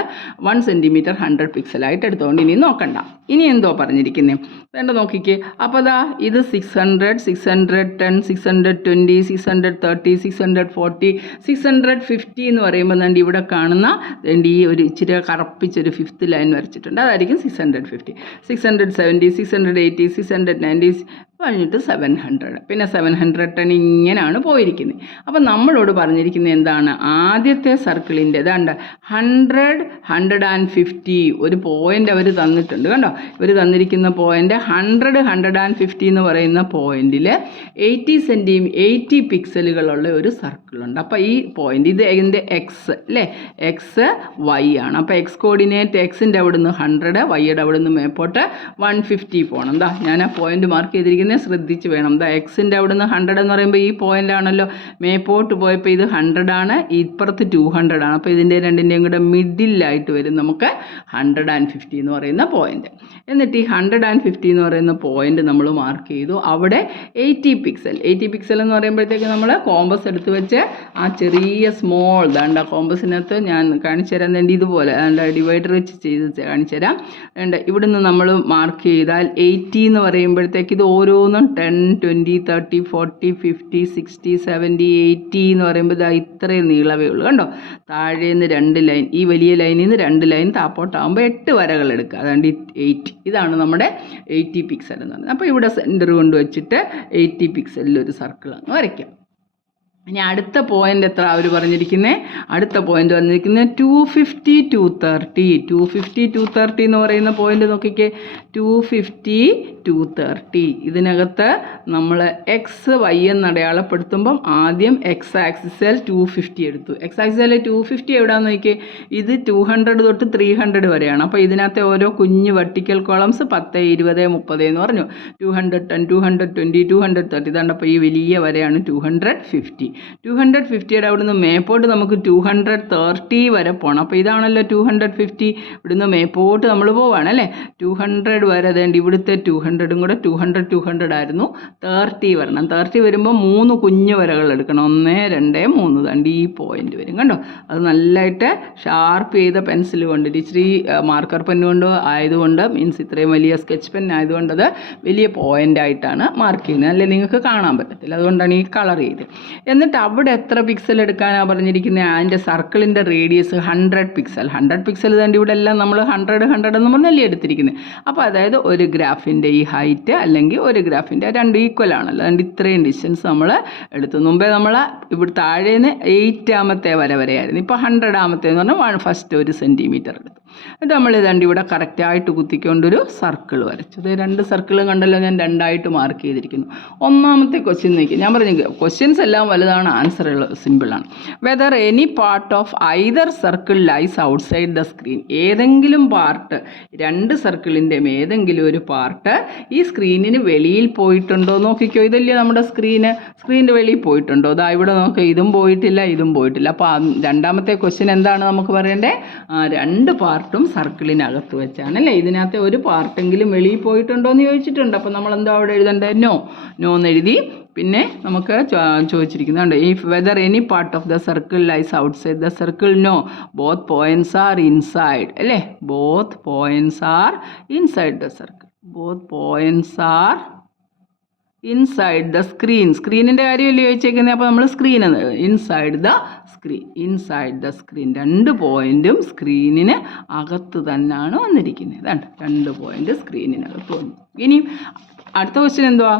1 സെൻറ്റിമീറ്റർ 100 പിക്സലായിട്ട് എടുത്തുകൊണ്ട് ഇനി നോക്കണ്ട. ഇനി എന്തോ പറഞ്ഞിരിക്കുന്നത് വേണ്ട നോക്കിക്കേ. അപ്പോൾ ഇത് 600 610 620 630 640 650 എന്ന് പറയുമ്പോൾ ദാണ്ട് ഇവിടെ കാണുന്ന ഈ ഒരു ഇച്ചിരി കറപ്പിച്ചൊരു 5th ലൈൻ വരച്ചിട്ടുണ്ട്. അതായിരിക്കും 650 670 680 690 കഴിഞ്ഞിട്ട് 700, പിന്നെ 710 ഇങ്ങനെയാണ് പോയിരിക്കുന്നത്. അപ്പം നമ്മളോട് പറഞ്ഞിരിക്കുന്നത് എന്താണ്? ആദ്യത്തെ സർക്കിളിൻ്റെ ഏതാണ്ട് 100, 150 ഒരു പോയിൻ്റ് അവർ തന്നിട്ടുണ്ട്. കണ്ടോ, ഇവർ തന്നിരിക്കുന്ന പോയിൻ്റ് 100, 150 എന്ന് പറയുന്ന പോയിന്റിൽ 80 പിക്സലുകളുള്ള ഒരു സർക്കിളുണ്ട്. അപ്പോൾ ഈ പോയിന്റ് ഇത് ഇതിൻ്റെ എക്സ് അല്ലേ, എക്സ് വൈ ആണ്. അപ്പോൾ എക്സ് കോർഡിനേറ്റ് എക്സിൻ്റെ അവിടെ നിന്ന് 100, വൈയുടെ അവിടെ നിന്ന് മേപ്പോട്ട് 150 പോകണം. എന്താ ഞാൻ ആ പോയിന്റ് മാർക്ക് ചെയ്തിരിക്കുന്നത് ശ്രദ്ധിച്ച് വേണം. എന്താ എക്സിൻ്റെ അവിടെ നിന്ന് 100 എന്ന് പറയുമ്പോൾ ഈ പോയിന്റ് ആണല്ലോ, മേപ്പോട്ട് പോയപ്പോൾ ഇത് 100 ആണ്, ഇപ്പുറത്ത് 200 ആണ്. അപ്പോൾ ഇതിൻ്റെ രണ്ടിൻ്റെയും കൂടെ മിഡിലായിട്ട് വരും നമുക്ക് 150 എന്ന് പറയുന്ന പോയിന്റ്. എന്നിട്ട് ഈ 150 എന്ന് പറയുന്ന പോയിന്റ് നമ്മൾ മാർക്ക് ചെയ്തു. അവിടെ 80 പിക്സൽ എന്ന് പറയുമ്പോഴത്തേക്ക് നമ്മൾ കോമ്പസ് എടുത്ത് വെച്ച് ആ ചെറിയ സ്മോൾ ദാണ്ട കോമ്പസിനകത്ത് ഞാൻ കാണിച്ചു തരാൻ വേണ്ടി ഇതുപോലെ ഡിവൈഡർ വെച്ച് ചെയ്ത് കാണിച്ചു തരാം. ഇവിടുന്ന് നമ്മൾ മാർക്ക് ചെയ്താൽ 80 എന്ന് പറയുമ്പോഴത്തേക്ക് ഇത് ഓരോന്നും 10, 20, 30, 40, 50, 60, 70, 80 എന്ന് പറയുമ്പോൾ ഇതാ ഇത്രയും നീളവേ ഉള്ളൂ. കണ്ടോ, താഴേന്ന് 2 ലൈൻ, ഈ വലിയ ലൈനിൽ നിന്ന് 2 ലൈൻ താപ്പോട്ടാകുമ്പോൾ 8 വരകൾ എടുക്കുക. അതുകൊണ്ട് 8 ഇതാണ് നമ്മുടെ 80 പിക്സൽ എന്ന് പറയുന്നത്. അപ്പോൾ ഇവിടെ സെൻറ്റർ കൊണ്ട് വെച്ചിട്ട് 80 പിക്സലിൽ ഒരു സർക്കിൾ അങ്ങ് വരയ്ക്കാം. ഇനി അടുത്ത പോയിന്റ് എത്ര അവർ പറഞ്ഞിരിക്കുന്നത്? അടുത്ത പോയിന്റ് വന്നിരിക്കുന്നത് 250, 230. 250, 230 എന്ന് പറയുന്ന പോയിന്റ് നോക്കിക്കേ, 250, 230. ഇതിനകത്ത് നമ്മൾ എക്സ് വൈ എന്ന് അടയാളപ്പെടുത്തുമ്പം ആദ്യം എക്സ് ആക്സിസിൽ 250 എടുത്തു. എക്സ് ആക്സിസിൽ 250 എവിടെയാണെന്ന് നോക്കിയേ, ഇത് 200 തൊട്ട് 300 വരെയാണ്. അപ്പോൾ ഇതിനകത്തെ ഓരോ കുഞ്ഞ് വെർട്ടിക്കൽ കോളംസ് 10, 20, 30 എന്ന് പറഞ്ഞു. 210, 220, 230 ഇതാണ്. അപ്പോൾ ഈ വലിയ വരെയാണ് 250. 250യുടെ അവിടെ നിന്ന് മേപ്പോട്ട് നമുക്ക് 230 വരെ പോകണം. അപ്പോൾ ഇതാണല്ലോ 250. ഇവിടുന്ന് മേപ്പോട്ട് നമ്മൾ പോവുകയാണ് അല്ലേ, 200 വരെ. അതേണ്ട ഇവിടുത്തെ 200ഉം കൂടെ 200 ആയിരുന്നു. 30 വരണം. 30 വരുമ്പോൾ 3 കുഞ്ഞു വരകൾ എടുക്കണം. 1, 2, 3 ദണ്ട് ഈ പോയിന്റ് വരും. കണ്ടോ, അത് നല്ലതായിട്ട് ഷാർപ്പ് ചെയ്ത പെൻസിൽ കൊണ്ട്, ഇച്ചിരി മാർക്കർ പെൻ കൊണ്ട് ആയതുകൊണ്ട്, മീൻസ് ഇത്രയും വലിയ സ്കെച്ച് പെൻ ആയതുകൊണ്ട് അത് വലിയ പോയിൻ്റായിട്ടാണ് മാർക്ക് ചെയ്യുന്നത്. അല്ലെ നിങ്ങൾക്ക് കാണാൻ പറ്റത്തില്ല, അതുകൊണ്ടാണ് ഈ കളർ ചെയ്ത്. എന്നിട്ട് അവിടെ എത്ര പിക്സൽ എടുക്കാനാണ് പറഞ്ഞിരിക്കുന്നത്? അതിൻ്റെ സർക്കിളിൻ്റെ റേഡിയസ് 100 പിക്സൽ. 100 പിക്സൽ തന്നെ ഇവിടെ എല്ലാം നമ്മൾ 100 എന്ന് പറഞ്ഞല്ലേ എടുത്തിരിക്കുന്നത്. അപ്പോൾ അതായത് ഒരു ഗ്രാഫിൻ്റെ ഈ ഹൈറ്റ് അല്ലെങ്കിൽ ഒരു ഗ്രാഫിൻ്റെ 2 ഈക്വൽ ആണല്ലോ. അതുകൊണ്ട് ഇത്രയും ഡിസ്റ്റൻസ് നമ്മൾ എടുത്തു. മുമ്പേ നമ്മൾ ഇവിടെ താഴേന്ന് 8 വരെയായിരുന്നു. ഇപ്പോൾ 100 എന്ന് പറഞ്ഞാൽ ഫസ്റ്റ് 1 സെൻറ്റിമീറ്റർ എടുത്തു. എന്നിട്ട് നമ്മൾ ഇതാണ്ട് ഇവിടെ കറക്റ്റായിട്ട് കുത്തിക്കൊണ്ടൊരു സർക്കിൾ വരച്ചു. ഇത് 2 സർക്കിളും കണ്ടല്ലോ, ഞാൻ 2ആയിട്ട് മാർക്ക് ചെയ്തിരിക്കുന്നു. ഒന്നാമത്തെ ക്വസ്റ്റ്യൻ നോക്കി, ഞാൻ പറഞ്ഞു ക്വസ്റ്റ്യൻസ് എല്ലാം വലുതാണ്, ആൻസർ സിമ്പിളാണ്. Whether any part of either circle lies outside the screen. ഏതെങ്കിലും പാർട്ട്, 2 സർക്കിളിൻ്റെയും ഏതെങ്കിലും ഒരു പാർട്ട് ഈ സ്ക്രീനിന് വെളിയിൽ പോയിട്ടുണ്ടോ നോക്കിക്കോ. ഇതല്ലേ നമ്മുടെ സ്ക്രീനിൻ്റെ വെളിയിൽ പോയിട്ടുണ്ടോ? അതാ ഇവിടെ നോക്കുക, ഇതും പോയിട്ടില്ല, ഇതും പോയിട്ടില്ല. അപ്പോൾ രണ്ടാമത്തെ ക്വസ്റ്റ്യൻ എന്താണ് നമുക്ക് പറയേണ്ടത്? 2 പാർട്ടും സർക്കിളിനകത്ത് വെച്ചാണ് അല്ലേ. ഇതിനകത്ത് ഒരു പാർട്ടെങ്കിലും വെളിയിൽ പോയിട്ടുണ്ടോ എന്ന് ചോദിച്ചിട്ടുണ്ട്. അപ്പോൾ നമ്മൾ എന്താ അവിടെ എഴുതേണ്ടത്? നോ എന്ന് എഴുതി. പിന്നെ നമുക്ക് ചോദിച്ചിരിക്കുന്നുണ്ട്, if whether any part of the circle lies outside the circle, no, both points are inside അല്ലേ. Both points are inside the circle. Both points are inside the screen. സ്ക്രീനിൻ്റെ കാര്യമല്ലേ ചോദിച്ചേക്കുന്നത്. അപ്പോൾ നമ്മൾ സ്ക്രീൻ ഇൻസൈഡ് ദ സ്ക്രീൻ. 2 പോയിൻറ്റും സ്ക്രീനിന് അകത്ത് തന്നെയാണ് വന്നിരിക്കുന്നത്. ഇതാണ് 2 പോയിൻറ്റ് സ്ക്രീനിനകത്ത് വന്നു. ഇനി അടുത്ത ക്വസ്റ്റ്യൻ എന്തുവാ?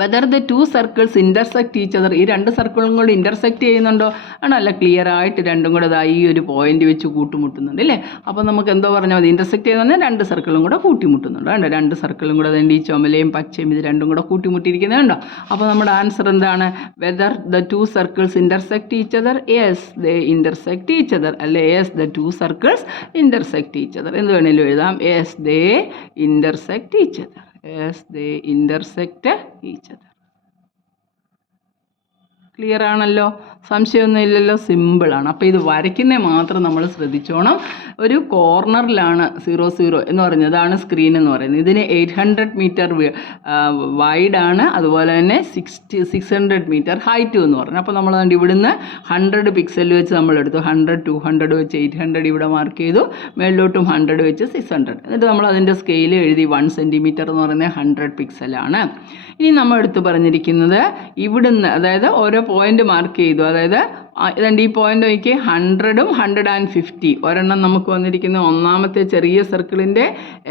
Whether the 2 circles intersect each other. ഈ 2 സർക്കിളും കൂടെ ഇൻ്റർസെക്റ്റ് ചെയ്യുന്നുണ്ടോ? ആണല്ല, ക്ലിയർ ആയിട്ട് 2ഉം കൂടെ ഈ ഒരു പോയിന്റ് വെച്ച് കൂട്ടിമുട്ടുന്നുണ്ട് അല്ലേ. അപ്പോൾ നമുക്ക് എന്തോ പറഞ്ഞാൽ മതി, ഇൻ്റർസെക്റ്റ് ചെയ്യുന്ന 2 സർക്കിളും കൂടെ കൂട്ടിമുട്ടുന്നുണ്ട്. കണ്ടോ, 2 സർക്കിളും കൂടെ അതുകൊണ്ട് ഈ ചുമലയും പച്ചയും ഇത് 2ഉം കൂടെ കൂട്ടിമുട്ടിയിരിക്കുന്നത് കണ്ടോ. അപ്പോൾ നമ്മുടെ ആൻസർ എന്താണ്? Whether the 2 circles intersect each other, yes they intersect each other. അല്ലേ, yes the 2 circles intersect each other. എന്ത് വേണേലും എഴുതാം, yes they intersect each other. As they intersect each other. Clear ആണല്ലോ, സംശയമൊന്നും ഇല്ലല്ലോ, സിമ്പിളാണ്. അപ്പോൾ ഇത് വരയ്ക്കുന്നത് മാത്രം നമ്മൾ ശ്രദ്ധിച്ചോണം. ഒരു കോർണറിലാണ് 00 എന്ന് പറയുന്നത്, അതാണ് സ്ക്രീൻ എന്ന് പറയുന്നത്. ഇതിന് 800 മീറ്റർ വൈഡാണ്, അതുപോലെ തന്നെ 600 മീറ്റർ ഹൈറ്റും എന്ന് പറഞ്ഞു. അപ്പോൾ നമ്മൾ അതുകൊണ്ട് ഇവിടുന്ന് 100 പിക്സൽ വെച്ച് നമ്മൾ എടുത്തു. 100, 200 വെച്ച് 800 ഇവിടെ മാർക്ക് ചെയ്തു. മേളിലോട്ടും 100 വെച്ച് 600. എന്നിട്ട് നമ്മൾ അതിൻ്റെ സ്കെയിൽ എഴുതി. 1 സെൻറ്റിമീറ്റർ എന്ന് പറയുന്നത് 100 പിക്സലാണ്. ഇനി നമ്മൾ എടുത്ത് പറഞ്ഞിരിക്കുന്നത് ഇവിടുന്ന്, അതായത് ഓരോ പോയിന്റ് മാർക്ക് ചെയ്തു. അതായത് ഇതുണ്ട് ഈ പോയിന്റ് നോക്കി 100ഉം 150 ഒരെണ്ണം നമുക്ക് വന്നിരിക്കുന്ന ഒന്നാമത്തെ ചെറിയ സർക്കിളിൻ്റെ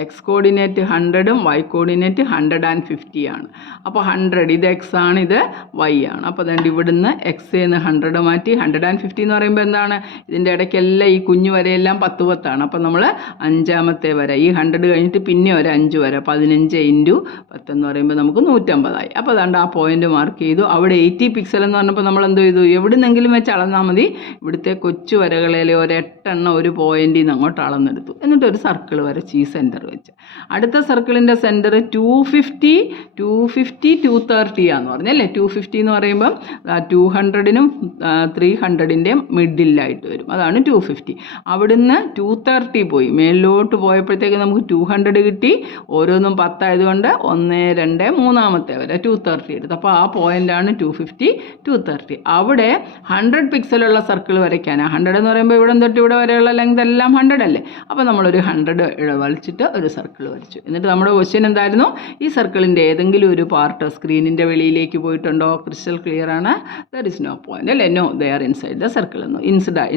എക്സ് കോർഡിനേറ്റ് 100ഉം വൈ കോർഡിനേറ്റ് 150 ആണ്. അപ്പോൾ 100 ഇത് എക്സ് ആണ്, ഇത് വൈ ആണ്. അപ്പോൾ അതുകൊണ്ട് ഇവിടുന്ന് എക്സ് എന്ന് 100 മാറ്റി 150 എന്ന് പറയുമ്പോൾ എന്താണ്, ഇതിൻ്റെ ഇടയ്ക്കെല്ലാം ഈ കുഞ്ഞു വരയെല്ലാം 10 10 ആണ്. അപ്പോൾ നമ്മൾ അഞ്ചാമത്തെ വര ഈ 100 കഴിഞ്ഞിട്ട് പിന്നെ ഒരു 5 വര 15 × 10 എന്ന് പറയുമ്പോൾ നമുക്ക് 150 ആയി. അപ്പോൾ അതുകൊണ്ട് ആ പോയിന്റ് മാർക്ക് ചെയ്തു. അവിടെ 80 പിക്സൽ എന്ന് പറഞ്ഞപ്പോൾ നമ്മൾ എന്ത് ചെയ്തു, എവിടുന്നെങ്കിലും വെച്ച് അളന്നാൽ മതി. ഇവിടുത്തെ കൊച്ചു വരകളിലെ ഒരു 8 എണ്ണം ഒരു പോയിന്റിൽ നിന്ന് അങ്ങോട്ട് അളന്നെടുത്തു. എന്നിട്ട് ഒരു സർക്കിൾ വരച്ച് ഈ സെൻറ്റർ വെച്ച്. അടുത്ത സർക്കിളിൻ്റെ സെൻറ്റർ 250 230 ആണെന്ന് പറഞ്ഞല്ലേ. 250 എന്ന് പറയുമ്പം 200നും 300ൻ്റെയും മിഡിലായിട്ട് വരും, അതാണ് 250. അവിടുന്ന് 230 പോയി, മേലിലോട്ട് പോയപ്പോഴത്തേക്ക് നമുക്ക് 200 കിട്ടി. ഓരോന്നും 10 ആയതുകൊണ്ട് 1 2 മൂന്നാമത്തെ വരെ 230 എടുത്തു. അപ്പോൾ ആ പോയിൻ്റാണ് 250 230. അവിടെ 100 പിക്സലുള്ള സർക്കിൾ വരയ്ക്കാനാണ്. 100 എന്ന് പറയുമ്പോൾ ഇവിടെ തൊട്ട് ഇവിടെ വരെയുള്ള ലെങ്ത് എല്ലാം 100 അല്ലേ. അപ്പോൾ നമ്മളൊരു 100 വലിച്ചിട്ട് ഒരു സർക്കിൾ വരച്ചു. എന്നിട്ട് നമ്മുടെ ക്വസ്റ്റ്യൻ എന്തായിരുന്നു, ഈ സർക്കിളിൻ്റെ ഏതെങ്കിലും ഒരു പാർട്ട് സ്ക്രീനിൻ്റെ വെളിയിലേക്ക് പോയിട്ടുണ്ടോ? ക്രിസ്റ്റൽ ക്ലിയർ ആണ്. ദർ ഇസ് നോ പോയിന്റ് അല്ലേ. No they are inside the circle എന്ന്,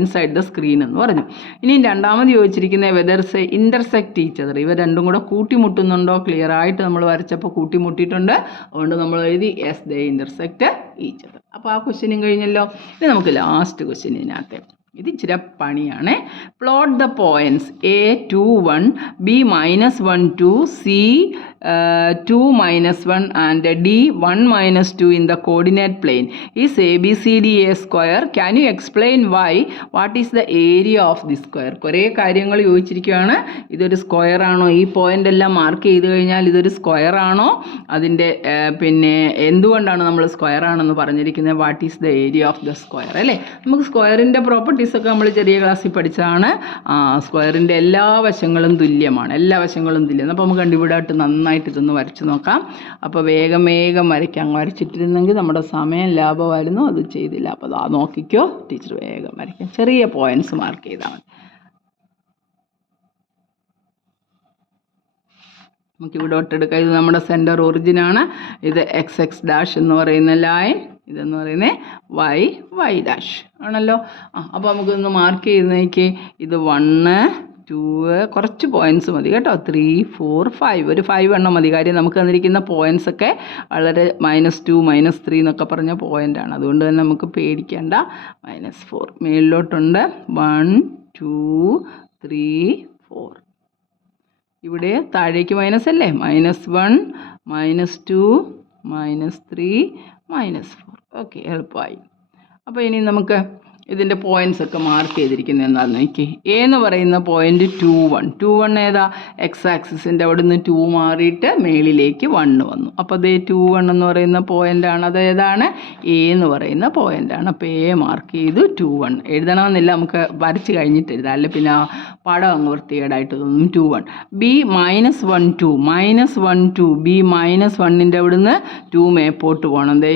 ഇൻസൈഡ് ദ സ്ക്രീൻ എന്ന് പറഞ്ഞു. ഇനി രണ്ടാമത് ചോദിച്ചിരിക്കുന്നത് വെദർസ് ഇൻ്റർസെക്റ്റ് ഈച്ച് അതർ, ഇവ രണ്ടും കൂടെ കൂട്ടിമുട്ടുന്നുണ്ടോ? ക്ലിയർ ആയിട്ട് നമ്മൾ വരച്ചപ്പോൾ കൂട്ടിമുട്ടിയിട്ടുണ്ട്. അതുകൊണ്ട് നമ്മൾ എഴുതി yes they intersect each other. അപ്പോൾ ആ ക്വസ്റ്റ്യനും കഴിഞ്ഞല്ലോ. ഇനി നമുക്ക് ലാസ്റ്റ് ക്വസ്റ്റ്യനിനകത്ത് ഇത് ഇച്ചിരി പണിയാണ്. Plot the points A2 1 B -1 2 C 2 -1 and D 1 -2 in the coordinate plain is ABCD a square. Can you explain Y? What is the area of the square? കുറേ കാര്യങ്ങൾ ചോദിച്ചിരിക്കുകയാണ്. ഇതൊരു സ്ക്വയർ ആണോ? ഈ പോയിന്റ് എല്ലാം മാർക്ക് ചെയ്ത് കഴിഞ്ഞാൽ ഇതൊരു സ്ക്വയർ ആണോ? അതിൻ്റെ പിന്നെ എന്തുകൊണ്ടാണ് നമ്മൾ സ്ക്വയർ ആണെന്ന് പറഞ്ഞിരിക്കുന്നത്? What is the area of the square അല്ലേ. നമുക്ക് സ്ക്വയറിൻ്റെ പ്രോപ്പർട്ടീസ് ഒക്കെ നമ്മൾ ചെറിയ ക്ലാസ്സിൽ പഠിച്ചതാണ്. സ്ക്വയറിൻ്റെ എല്ലാ വശങ്ങളും തുല്യമാണ്, എല്ലാ വശങ്ങളും തുല്യം. അപ്പോൾ നമുക്ക് കണ്ടുപിടായിട്ട് നന്നായിട്ട് ഇതൊന്ന് വരച്ച് നോക്കാം. അപ്പോൾ വേഗം വരയ്ക്കാം. വരച്ചിട്ടിരുന്നെങ്കിൽ നമ്മുടെ സമയം ലാഭമായിരുന്നു, അത് ചെയ്തില്ല. അപ്പോൾ അത് നോക്കിക്കോ, ടീച്ചർ വേഗം വരയ്ക്കാം. ചെറിയ പോയിൻറ്റ്സ് മാർക്ക് ചെയ്താൽ മതി. നമുക്കിവിടെ ഒട്ടെടുക്കാം. ഇത് നമ്മുടെ സെൻറ്റർ ഒറിജിനാണ്. ഇത് XX' എന്ന് പറയുന്ന ലൈൻ, ഇതെന്ന് പറയുന്നത് Y ഡാഷ് ആണല്ലോ. അപ്പോൾ നമുക്കൊന്ന് മാർക്ക് ചെയ്യുന്നേക്ക് ഇത് 1 2 കുറച്ച് പോയിൻറ്റ്സ് മതി കേട്ടോ. 3 4 5 ഒരു 5 എണ്ണം മതി. കാര്യം നമുക്ക് തന്നിരിക്കുന്ന പോയിൻറ്റ്സ് ഒക്കെ വളരെ -2 -3 എന്നൊക്കെ പറഞ്ഞ പോയിൻ്റാണ്. അതുകൊണ്ട് തന്നെ നമുക്ക് പേടിക്കേണ്ട. -4 മേളിലോട്ടുണ്ട്. 1 2 3 4. ഇവിടെ താഴേക്ക് മൈനസ് അല്ലേ. -1 -2 -3 -4. ഓക്കെ, എളുപ്പമായി. അപ്പോൾ ഇനി നമുക്ക് ഇതിൻ്റെ പോയിൻറ്റ്സ് ഒക്കെ മാർക്ക് ചെയ്തിരിക്കുന്നത് എന്താണെന്ന് നോക്കി. എ എന്ന് പറയുന്ന പോയിൻ്റ് 2 1. 2 1 ഏതാ? എക്സ് ആക്സിസിൻ്റെ അവിടെ നിന്ന് 2 മാറിയിട്ട് മേളിലേക്ക് 1 വന്നു. അപ്പോൾ അതേ 2 1 എന്ന് പറയുന്ന പോയിൻ്റാണ്. അത് ഏതാണ്? എ എന്ന് പറയുന്ന പോയിൻ്റാണ്. അപ്പോൾ എ മാർക്ക് ചെയ്തു. 2 1 എഴുതണമെന്നില്ല, നമുക്ക് വരച്ച് കഴിഞ്ഞിട്ട് എഴുതാം, അല്ലെ പിന്നെ പടം അങ്ങ് വൃത്തികേടായിട്ട് തോന്നും. 2 1. B -1 2 -1 2 B -1ൻ്റെ അവിടെ നിന്ന് 2 മേപ്പോട്ട് പോകണം. ദേ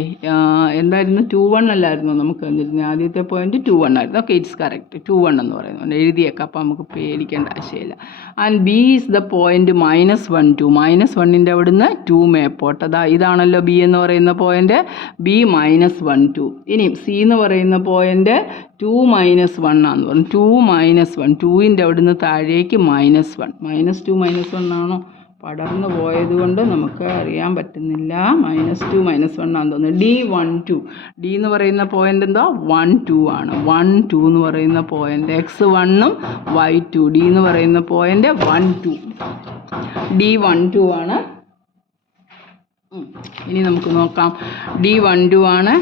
എന്തായിരുന്നു? 2 1 അല്ലായിരുന്നു നമുക്ക് തന്നിരുന്നത്. ആദ്യത്തെ പോയിന്റ് 2 1 ആയിരുന്നു. Okay, it's correct. 2 1 എന്ന് പറയുന്നത് എഴുതിയേക്കാം. അപ്പോൾ നമുക്ക് പേടിക്കേണ്ട ആവശ്യമില്ല. And B is the point -1 2 -1ൻ്റെ അവിടെ നിന്ന് 2 മേപ്പോട്ട്. ഇതാണല്ലോ B എന്ന് പറയുന്ന പോയിന്റ്. B -1 2. ഇനി C എന്ന് പറയുന്ന പോയിന്റ് 2 -1 ആണെന്ന് പറഞ്ഞു. 2 -1 2ൻ്റെ അവിടെ നിന്ന് താഴേക്ക് -1. -2 -1 ആണോ? പടർന്നു പോയത് കൊണ്ട് നമുക്ക് അറിയാൻ പറ്റുന്നില്ല. -2 -1 ആണെന്ന് തോന്നുന്നു. D 1 2. D എന്ന് പറയുന്ന പോയിന്റ് എന്താ? 1 2 ആണ്. 1 2 എന്ന് പറയുന്ന പോയിന്റ് X1 ഉം Y 2. D എന്ന് പറയുന്ന പോയിന്റ് 1 2. D 1 2 ആണ്. ഇനി നമുക്ക് നോക്കാം. D 1 2 ആണ്.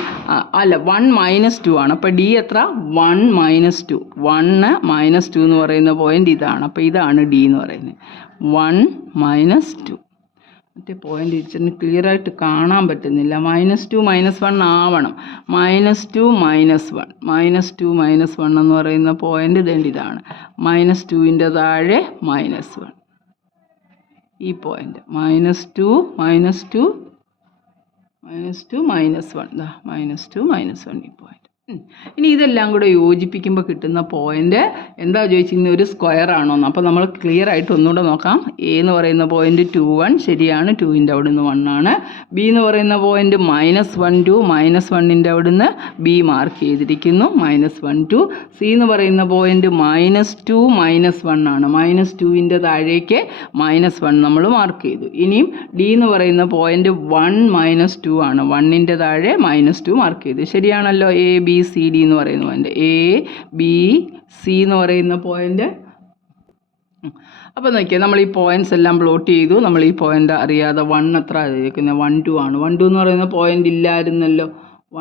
അല്ല, 1 -2 ആണ്. അപ്പോൾ D എത്ര? 1 -2. 1 -2 എന്ന് പറയുന്ന പോയിന്റ് ഇതാണ്. അപ്പോൾ ഇതാണ് D എന്ന് പറയുന്നത്. 1 -2. മറ്റേ പോയിന്റ് ഇച്ചിരി ക്ലിയർ ആയിട്ട് കാണാൻ പറ്റുന്നില്ല. -2 -1 ആവണം. -2 -1 -2 -1 എന്ന് പറയുന്ന പോയിന്റ് ഇതാണ്. -2ൻ്റെ താഴെ -1. ഈ പോയിന്റ് -2 -2 -2 -1 -2 -1 ഈ പോയിന്റ്. ഇനി ഇതെല്ലാം കൂടെ യോജിപ്പിക്കുമ്പോൾ കിട്ടുന്ന പോയിന്റ് എന്താ ചോദിച്ചിരുന്നത്, ഒരു സ്ക്വയർ ആണോന്ന്. അപ്പോൾ നമ്മൾ ക്ലിയർ ആയിട്ട് ഒന്നുകൂടെ നോക്കാം. എ എന്ന് പറയുന്ന പോയിന്റ് 2 1 ശരിയാണ്, 2ൻ്റെ അവിടെ നിന്ന് 1 ആണ്. ബി എന്ന് പറയുന്ന പോയിന്റ് -1 2 -1ൻ്റെ അവിടെ നിന്ന് ബി മാർക്ക് ചെയ്തിരിക്കുന്നു, -1 2. സി എന്ന് പറയുന്ന പോയിന്റ് -2 -1 ആണ്, -2ൻ്റെ താഴേക്ക് -1 നമ്മൾ മാർക്ക് ചെയ്തു. ഇനിയും ഡി എന്ന് പറയുന്ന പോയിന്റ് 1 -2 ആണ്, 1ൻ്റെ താഴെ -2 മാർക്ക് ചെയ്തു. ശരിയാണല്ലോ. എ ബി സി ഡി എന്ന് പറയുന്ന പോയിന്റ്, എ ബി സി എന്ന് പറയുന്ന പോയിന്റ്. അപ്പോൾ നോക്കിയാൽ നമ്മൾ ഈ പോയിന്റ്സ് എല്ലാം പ്ലോട്ട് ചെയ്തു. നമ്മൾ ഈ പോയിന്റ് അറിയാതെ 1 എത്ര എഴുതിയിരിക്കുന്നത്, 1 2 ആണ്. 1 2 എന്ന് പറയുന്ന പോയിന്റ് ഇല്ലായിരുന്നല്ലോ,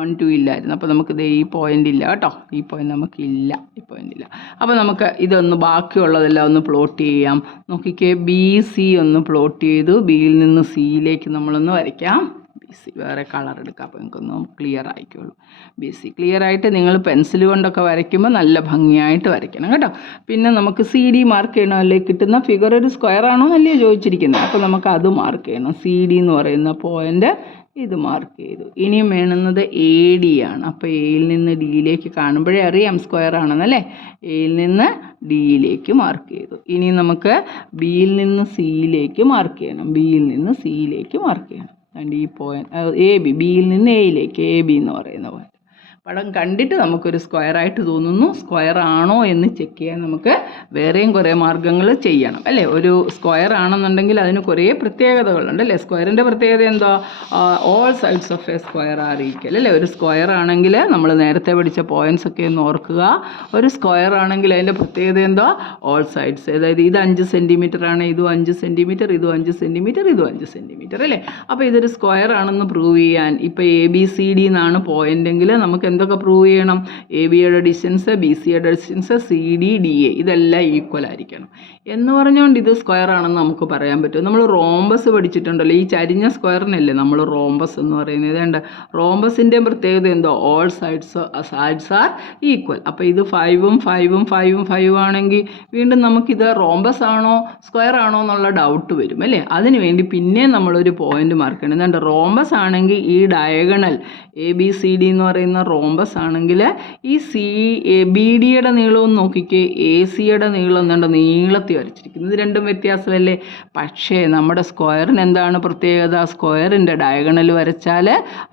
1 2 ഇല്ലായിരുന്നു. അപ്പോൾ നമുക്ക് ഈ പോയിന്റ് ഇല്ല കേട്ടോ, ഈ പോയിന്റ് നമുക്കില്ല, ഈ പോയിന്റ് ഇല്ല. അപ്പോൾ നമുക്ക് ഇതൊന്ന് ബാക്കിയുള്ളതെല്ലാം ഒന്ന് പ്ലോട്ട് ചെയ്യാം. നോക്കിക്കേ, ബി സി ഒന്ന് പ്ലോട്ട് ചെയ്തു. ബിയിൽ നിന്ന് സിയിലേക്ക് നമ്മളൊന്ന് വരയ്ക്കാം. ബി സി വേറെ കളർ എടുക്കാം, അപ്പോൾ നിങ്ങൾക്കൊന്ന് ക്ലിയർ ആയിക്കോളൂ. ബി സി ക്ലിയർ ആയിട്ട് നിങ്ങൾ പെൻസിൽ കൊണ്ടൊക്കെ വരയ്ക്കുമ്പോൾ നല്ല ഭംഗിയായിട്ട് വരയ്ക്കണം കേട്ടോ. പിന്നെ നമുക്ക് സി ഡി മാർക്ക് ചെയ്യണമല്ലേ, കിട്ടുന്ന ഫിഗർ ഒരു സ്ക്വയർ ആണോ എന്നല്ലേ ചോദിച്ചിരിക്കുന്നത്. അപ്പോൾ നമുക്ക് അത് മാർക്ക് ചെയ്യണം. സി ഡി എന്ന് പറയുന്ന പോയിന്റ് ഇത് മാർക്ക് ചെയ്തു. ഇനിയും വേണ്ടുന്നത് എ ഡി ആണ്. അപ്പോൾ എയിൽ നിന്ന് ഡിയിലേക്ക് കാണുമ്പോഴേ അറിയാം സ്ക്വയർ ആണെന്നല്ലേ. എയിൽ നിന്ന് ഡിയിലേക്ക് മാർക്ക് ചെയ്തു. ഇനി നമുക്ക് ബിയിൽ നിന്ന് സിയിലേക്ക് മാർക്ക് ചെയ്യണം, ബിയിൽ നിന്ന് സിയിലേക്ക് മാർക്ക് ചെയ്യണം. ആൻഡ് ഈ പോയിന്റ് എ ബി, ബിയിൽ നിന്ന് എയിലേക്ക്, എ ബി എന്ന് പറയുന്ന പോയിന്റ്. പടം കണ്ടിട്ട് നമുക്കൊരു സ്ക്വയറായിട്ട് തോന്നുന്നു. സ്ക്വയർ ആണോ എന്ന് ചെക്ക് ചെയ്യാൻ നമുക്ക് വേറെയും കുറേ മാർഗ്ഗങ്ങൾ ചെയ്യണം അല്ലേ. ഒരു സ്ക്വയർ ആണെന്നുണ്ടെങ്കിൽ അതിന് കുറേ പ്രത്യേകതകളുണ്ട് അല്ലേ. സ്ക്വയറിൻ്റെ പ്രത്യേകത എന്താ, all sides of a square are equal അല്ലേ. ഒരു സ്ക്വയർ ആണെങ്കിൽ നമ്മൾ നേരത്തെ പഠിച്ച പോയിന്റ്സ് ഒക്കെ ഒന്ന് ഓർക്കുക. ഒരു സ്ക്വയർ ആണെങ്കിൽ അതിൻ്റെ പ്രത്യേകത എന്താ, ഓൾ സൈഡ്സ്. അതായത് ഇത് 5 സെൻറ്റിമീറ്റർ ആണ്, ഇതും 5 സെൻറ്റിമീറ്റർ, ഇതും 5 സെൻറ്റിമീറ്റർ, ഇതും 5 സെൻറ്റിമീറ്റർ അല്ലേ. അപ്പോൾ ഇതൊരു സ്ക്വയർ ആണെന്ന് പ്രൂവ് ചെയ്യാൻ ഇപ്പോൾ എ ബി സി ഡി എന്നാണ് പോയിന്റെങ്കിൽ നമുക്ക് എന്തൊക്കെ പ്രൂവ് ചെയ്യണം, എ ബിയുടെ ഡിസ്റ്റൻസ്, ബി സിയുടെ distance, C D D A ഇതെല്ലാം ഈക്വൽ ആയിരിക്കണം എന്ന് പറഞ്ഞുകൊണ്ട് ഇത് സ്ക്വയർ ആണെന്ന് നമുക്ക് പറയാൻ പറ്റും. നമ്മൾ റോംബസ് പഠിച്ചിട്ടുണ്ടല്ലോ, ഈ ചരിഞ്ഞ സ്ക്വയറിനല്ലേ നമ്മൾ റോംബസ് എന്ന് പറയുന്നത്. ഏതാണ്ട് റോംബസിൻ്റെ പ്രത്യേകത എന്തോ, ഓൾ സൈഡ്സ് ആർ ഈക്വൽ. അപ്പോൾ ഇത് 5ഉം 5ഉം 5ഉം 5 ആണെങ്കിൽ വീണ്ടും നമുക്കിത് റോംബസ് ആണോ സ്ക്വയർ ആണോ എന്നുള്ള ഡൗട്ട് വരും അല്ലേ. അതിന് വേണ്ടി പിന്നെ നമ്മളൊരു പോയിന്റ് മാർക്ക് ചെയ്യണം. എന്താണ്ട് റോംബസ് ആണെങ്കിൽ ഈ diagonal A B C D എന്ന് പറയുന്ന റോംബസ് ആണെങ്കിൽ ഈ ബി ഡിയുടെ നീളവും നോക്കിക്കേ, എ സിയുടെ നീളം എന്താണ്ട് നീളത്തിൽ വരച്ചിരിക്കുന്നത്. ഇത് രണ്ടും വ്യത്യാസമല്ലേ. പക്ഷേ നമ്മുടെ സ്ക്വയറിന് എന്താണ് പ്രത്യേകത, സ്ക്വയറിൻ്റെ ഡയഗണൽ വരച്ചാൽ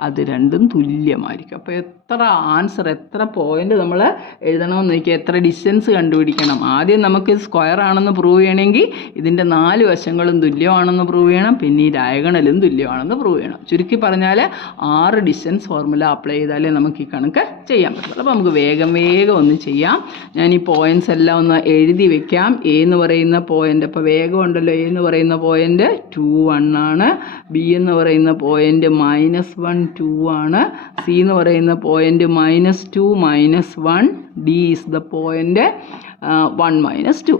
അത് രണ്ടും തുല്യമായിരിക്കും. അപ്പോൾ എത്ര ആൻസർ, എത്ര പോയിന്റ് നമ്മൾ എഴുതണമെന്ന് നോക്കിയാൽ, എത്ര ഡിസ്റ്റൻസ് കണ്ടുപിടിക്കണം. ആദ്യം നമുക്ക് സ്ക്വയർ ആണെന്ന് പ്രൂവ് ചെയ്യണമെങ്കിൽ ഇതിൻ്റെ 4 വശങ്ങളും തുല്യമാണെന്ന് പ്രൂവ് ചെയ്യണം, പിന്നെ ഈ ഡയഗണലും തുല്യമാണെന്ന് പ്രൂവ് ചെയ്യണം. ചുരുക്കി പറഞ്ഞാൽ 6 ഡിസ്റ്റൻസ് ഫോർമുല അപ്ലൈ ചെയ്താലേ നമുക്ക് ഈ കണക്ക് ചെയ്യാൻ പറ്റുള്ളൂ. അപ്പോൾ നമുക്ക് വേഗം ഒന്ന് ചെയ്യാം. ഞാൻ ഈ പോയിന്റ്സ് എല്ലാം ഒന്ന് എഴുതി വെക്കാം. എ എന്ന് പറയുന്ന പോയിന്റ്, അപ്പോൾ വേഗം ഉണ്ടല്ലോ, എ എന്ന് പറയുന്ന പോയിന്റ് 2 1 ആണ്. ബി എന്ന് പറയുന്ന പോയിന്റ് -1 2 ആണ്. സി എന്ന് പറയുന്ന point -2 -1. D is the point 1 -2.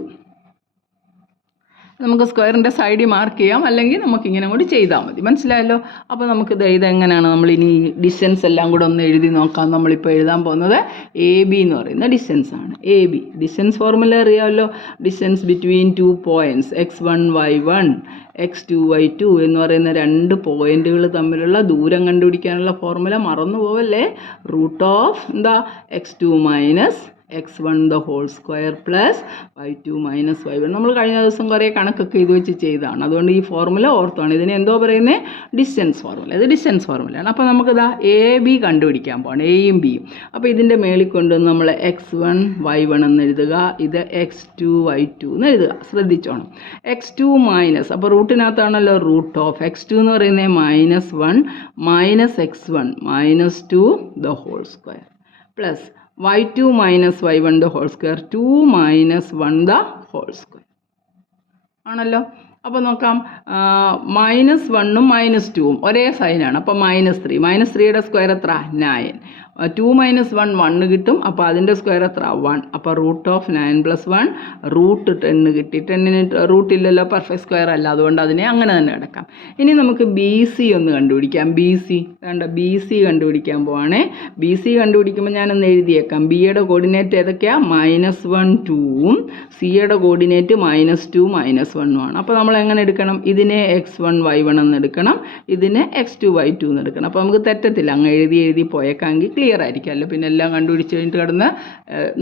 നമുക്ക് സ്ക്വയറിൻ്റെ സൈഡിൽ മാർക്ക് ചെയ്യാം, അല്ലെങ്കിൽ നമുക്കിങ്ങനെ കൂടി ചെയ്താൽ മതി. മനസ്സിലായല്ലോ. അപ്പോൾ നമുക്ക് ഇതെങ്ങനെയാണ് നമ്മളിനി ഡിസ്റ്റൻസ് എല്ലാം കൂടെ ഒന്ന് എഴുതി നോക്കാം. നമ്മളിപ്പോൾ എഴുതാൻ പോകുന്നത് എ ബി എന്ന് പറയുന്ന ഡിസ്റ്റൻസ് ആണ്. എ ബി ഡിസ്റ്റൻസ് ഫോർമുല അറിയാമല്ലോ. Distance between 2 points x1 y1 x2 y2 എന്ന് പറയുന്ന 2 പോയിന്റുകൾ തമ്മിലുള്ള ദൂരം കണ്ടുപിടിക്കാനുള്ള ഫോർമുല മറന്നു പോവല്ലേ. റൂട്ട് ഓഫ് എന്താ, x2 minus x1 the whole square plus y2 minus y1. നമ്മൾ കഴിഞ്ഞ ദിവസം കുറേ കണക്കൊക്കെ ഇത് വെച്ച് ചെയ്തതാണ്, അതുകൊണ്ട് ഈ ഫോർമുല ഓർത്താണ്. ഇതിനെ എന്തോ പറയുന്നത്, ഡിസ്റ്റൻസ് ഫോർമുല. ഇത് ഡിസ്റ്റൻസ് ഫോർമുലയാണ്. അപ്പോൾ നമുക്കിതാ എ ബി കണ്ടുപിടിക്കാൻ പോകണം, എയും ബിയും. അപ്പോൾ ഇതിൻ്റെ മേളിൽ കൊണ്ടുവന്ന് നമ്മൾ x1 y1 എന്ന് എഴുതുക, ഇത് x2 y2 എന്ന് എഴുതുക. ശ്രദ്ധിച്ചോണം. x2 മൈനസ്, അപ്പോൾ റൂട്ടിനകത്താണല്ലോ റൂട്ട് ഓഫ് x2 എന്ന് പറയുന്നത് -1 minus x1 -2 the whole square plus y2 minus y1 the whole square 2 minus 1 the whole square ആണല്ലോ. അപ്പോൾ നോക്കാം, -1ഉം -2ഉം ഒരേ സൈനാണ്. അപ്പോൾ -3, -3യുടെ സ്ക്വയർ എത്ര, 9. 2 - 1 1 കിട്ടും. അപ്പോൾ അതിൻ്റെ സ്ക്വയർ എത്ര, 1. അപ്പോൾ റൂട്ട് ഓഫ് 9 + 1 റൂട്ട് 10 കിട്ടി. 10ന് റൂട്ടില്ലല്ലോ, പെർഫെക്റ്റ് സ്ക്വയർ അല്ല, അതുകൊണ്ട് അതിനെ അങ്ങനെ തന്നെ കിടക്കാം. ഇനി നമുക്ക് ബി സി ഒന്ന് കണ്ടുപിടിക്കാം. ബി സി വേണ്ട, ബി സി കണ്ടുപിടിക്കാൻ പോവാണേ. ബി സി കണ്ടുപിടിക്കുമ്പോൾ ഞാനൊന്ന് എഴുതിയേക്കാം. ബിയുടെ കോർഡിനേറ്റ് ഏതൊക്കെയാണ്, -1 2ഉം സിയുടെ കോർഡിനേറ്റ് -2 -1 ആണ്. അപ്പോൾ നമ്മൾ എങ്ങനെ എടുക്കണം, ഇതിനെ x1 y1 എന്ന് എടുക്കണം, ഇതിനെ x2 y2 എന്ന് എടുക്കണം. അപ്പോൾ നമുക്ക് തെറ്റത്തില്ല, അങ്ങ് എഴുതി പോയേക്കാമെങ്കിൽ ക്ലിയർ ആയിരിക്കുമല്ലോ, പിന്നെ എല്ലാം കണ്ടുപിടിച്ച് കഴിഞ്ഞിട്ട് കിടന്ന്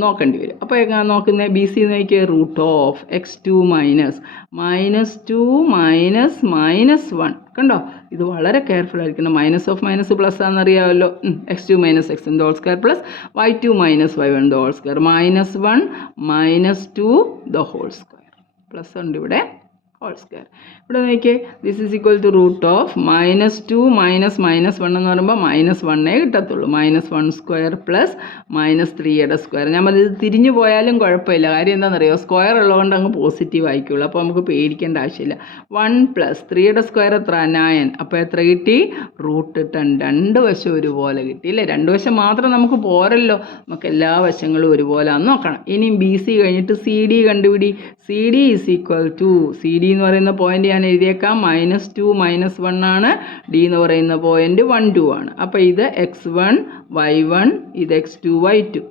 നോക്കേണ്ടി വരും. അപ്പോൾ എങ്ങനെ നോക്കുന്നത്? ബി സി നോക്കിയേ, റൂട്ട് ഓഫ് x2 മൈനസ് -1 കണ്ടോ? ഇത് വളരെ കെയർഫുൾ ആയിരിക്കണം. മൈനസ് ഓഫ് മൈനസ് പ്ലസ് ആണെന്നറിയാമല്ലോ. x2 minus x the whole square plus y2 minus y1 the whole square -1 -2 the whole square plus ഉണ്ട് ഇവിടെ ഹോൾ സ്ക്വയർ. ഇവിടെ നോക്കിയേ, this is equal to root of -2 minus -1 എന്ന് പറയുമ്പോൾ -1 കിട്ടത്തുള്ളൂ. -1 സ്ക്വയർ പ്ലസ് -3യുടെ സ്ക്വയർ. ഞാൻ ഇത് തിരിഞ്ഞു പോയാലും കുഴപ്പമില്ല. കാര്യം എന്താണെന്നറിയോ, സ്ക്വയർ ഉള്ളതുകൊണ്ട് അങ്ങ് പോസിറ്റീവ് ആയിക്കുള്ളൂ. അപ്പോൾ നമുക്ക് പേടിക്കേണ്ട ആവശ്യമില്ല. 1 പ്ലസ് 3യുടെ സ്ക്വയർ എത്ര? 9. അപ്പോൾ എത്ര കിട്ടി? √10. രണ്ട് വശം ഒരുപോലെ കിട്ടി അല്ലേ? രണ്ട് വശം മാത്രം നമുക്ക് പോരല്ലോ, നമുക്ക് എല്ലാ വശങ്ങളും ഒരുപോലെ ആണെന്ന് നോക്കണം. ഇനിയും ബി സി കഴിഞ്ഞിട്ട് സി ഡി കണ്ടുപിടി. C D is equal to, C D എന്ന് പറയുന്ന പോയിന്റ് ഞാൻ എഴുതിയേക്കാം, -2 -1 ആണ്. ഡി എന്ന് പറയുന്ന പോയിന്റ് 1 2 ആണ്. അപ്പോൾ ഇത് x1 y1, ഇത് x2 y2.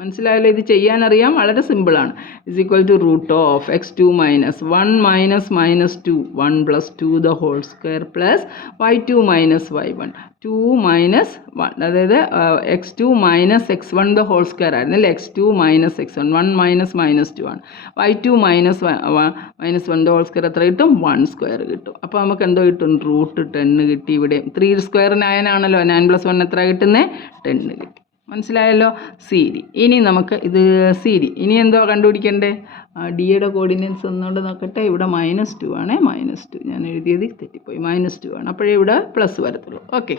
മനസ്സിലായല്ലോ? ഇത് ചെയ്യാനറിയാം, വളരെ സിമ്പിളാണ്. Is equal to root of x2 minus 1 -2 1 + 2 the whole square plus y2 minus y1 2 -1, അതായത് x2 minus x1 the whole square ആയിരുന്നു അല്ലേ? x2 മൈനസ് x1 1 -2 ആണ്. y2 -1 ദ ഹോൾ സ്ക്വയർ എത്ര കിട്ടും? 1 സ്ക്വയർ കിട്ടും. അപ്പോൾ നമുക്ക് എന്തോ കിട്ടും? √10 കിട്ടി. ഇവിടെ 3 സ്ക്വയർ 9 ആണല്ലോ. 9 + 1 എത്ര കിട്ടുന്നത്? 10 കിട്ടി. മനസ്സിലായല്ലോ? C D. ഇനി നമുക്ക് ഇത് സി ഡി. ഇനി എന്തോ കണ്ടുപിടിക്കണ്ടേ? ഡിയുടെ കോർഡിനേറ്റ്സ് ഒന്നുകൊണ്ട് നോക്കട്ടെ. ഇവിടെ -2 ആണ്. -2 ഞാൻ എഴുതിയത് തെറ്റിപ്പോയി. -2 ആണ്. അപ്പോഴേ ഇവിടെ പ്ലസ് വരത്തുള്ളൂ. ഓക്കെ,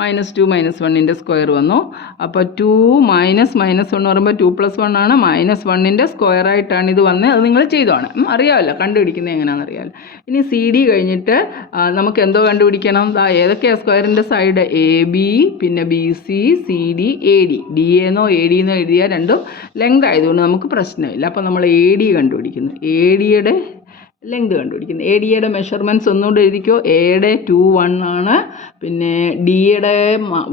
-2 -1ൻ്റെ സ്ക്വയർ വന്നു. അപ്പോൾ 2 -1 എന്ന് പറയുമ്പോൾ 2 + 1 ആണ്. -1ൻ്റെ സ്ക്വയർ ആയിട്ടാണ് ഇത് വന്നത്. അത് നിങ്ങൾ ചെയ്തോണം, അറിയാമല്ലോ, കണ്ടുപിടിക്കുന്നത് എങ്ങനെയാണെന്ന് അറിയാമല്ലോ. ഇനി സി ഡി കഴിഞ്ഞിട്ട് നമുക്ക് എന്തോ കണ്ടുപിടിക്കണം. ഏതൊക്കെയാണ് സ്ക്വയറിൻ്റെ സൈഡ്? എ ബി, പിന്നെ B C, C D, A D. D എന്നോ എ ഡി എന്നോ എഴുതിയാൽ രണ്ടും ലെങ്ത് ആയതുകൊണ്ട് നമുക്ക് പ്രശ്നമില്ല. അപ്പോൾ നമ്മൾ എ ഡി കണ്ടുപിടിക്കുന്നു. എ ഡിയുടെ ലെങ്ത് കണ്ടുപിടിക്കുന്നു. എ ഡിയുടെ മെഷർമെൻറ്റ്സ് ഒന്നുകൂടെ എഴുതിക്കോ. എയുടെ 2 1 ആണ്, പിന്നെ ഡിയുടെ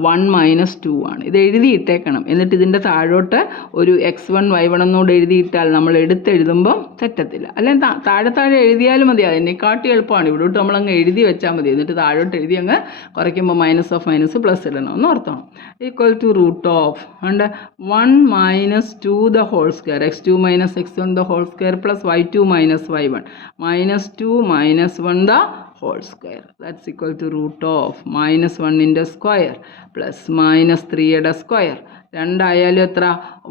1 -2 ആണ്. ഇത് എഴുതിയിട്ടേക്കണം. എന്നിട്ട് ഇതിൻ്റെ താഴോട്ട് ഒരു x1 y1 എന്നോട് എഴുതിയിട്ടാൽ നമ്മൾ എടുത്തെഴുതുമ്പോൾ തെറ്റത്തില്ല. അല്ലെങ്കിൽ താഴെ എഴുതിയാലും മതി. അതിനെ കാട്ടി എളുപ്പമാണ്. ഇവിടോട്ട് നമ്മളങ്ങ് എഴുതി വെച്ചാൽ മതി. എന്നിട്ട് താഴോട്ട് എഴുതി അങ്ങ് കുറയ്ക്കുമ്പോൾ മൈനസ് ഓഫ് മൈനസ് പ്ലസ് ഇടണമെന്ന് ഓർത്തണം. Equal to root of 1 -2 the whole square x2 minus x1 the whole square plus y2 minus y1 -2 -1 the whole square. That's equal to root of -1ൻ്റെ സ്ക്വയർ പ്ലസ് -3യുടെ സ്ക്വയർ. രണ്ടായാലും എത്ര?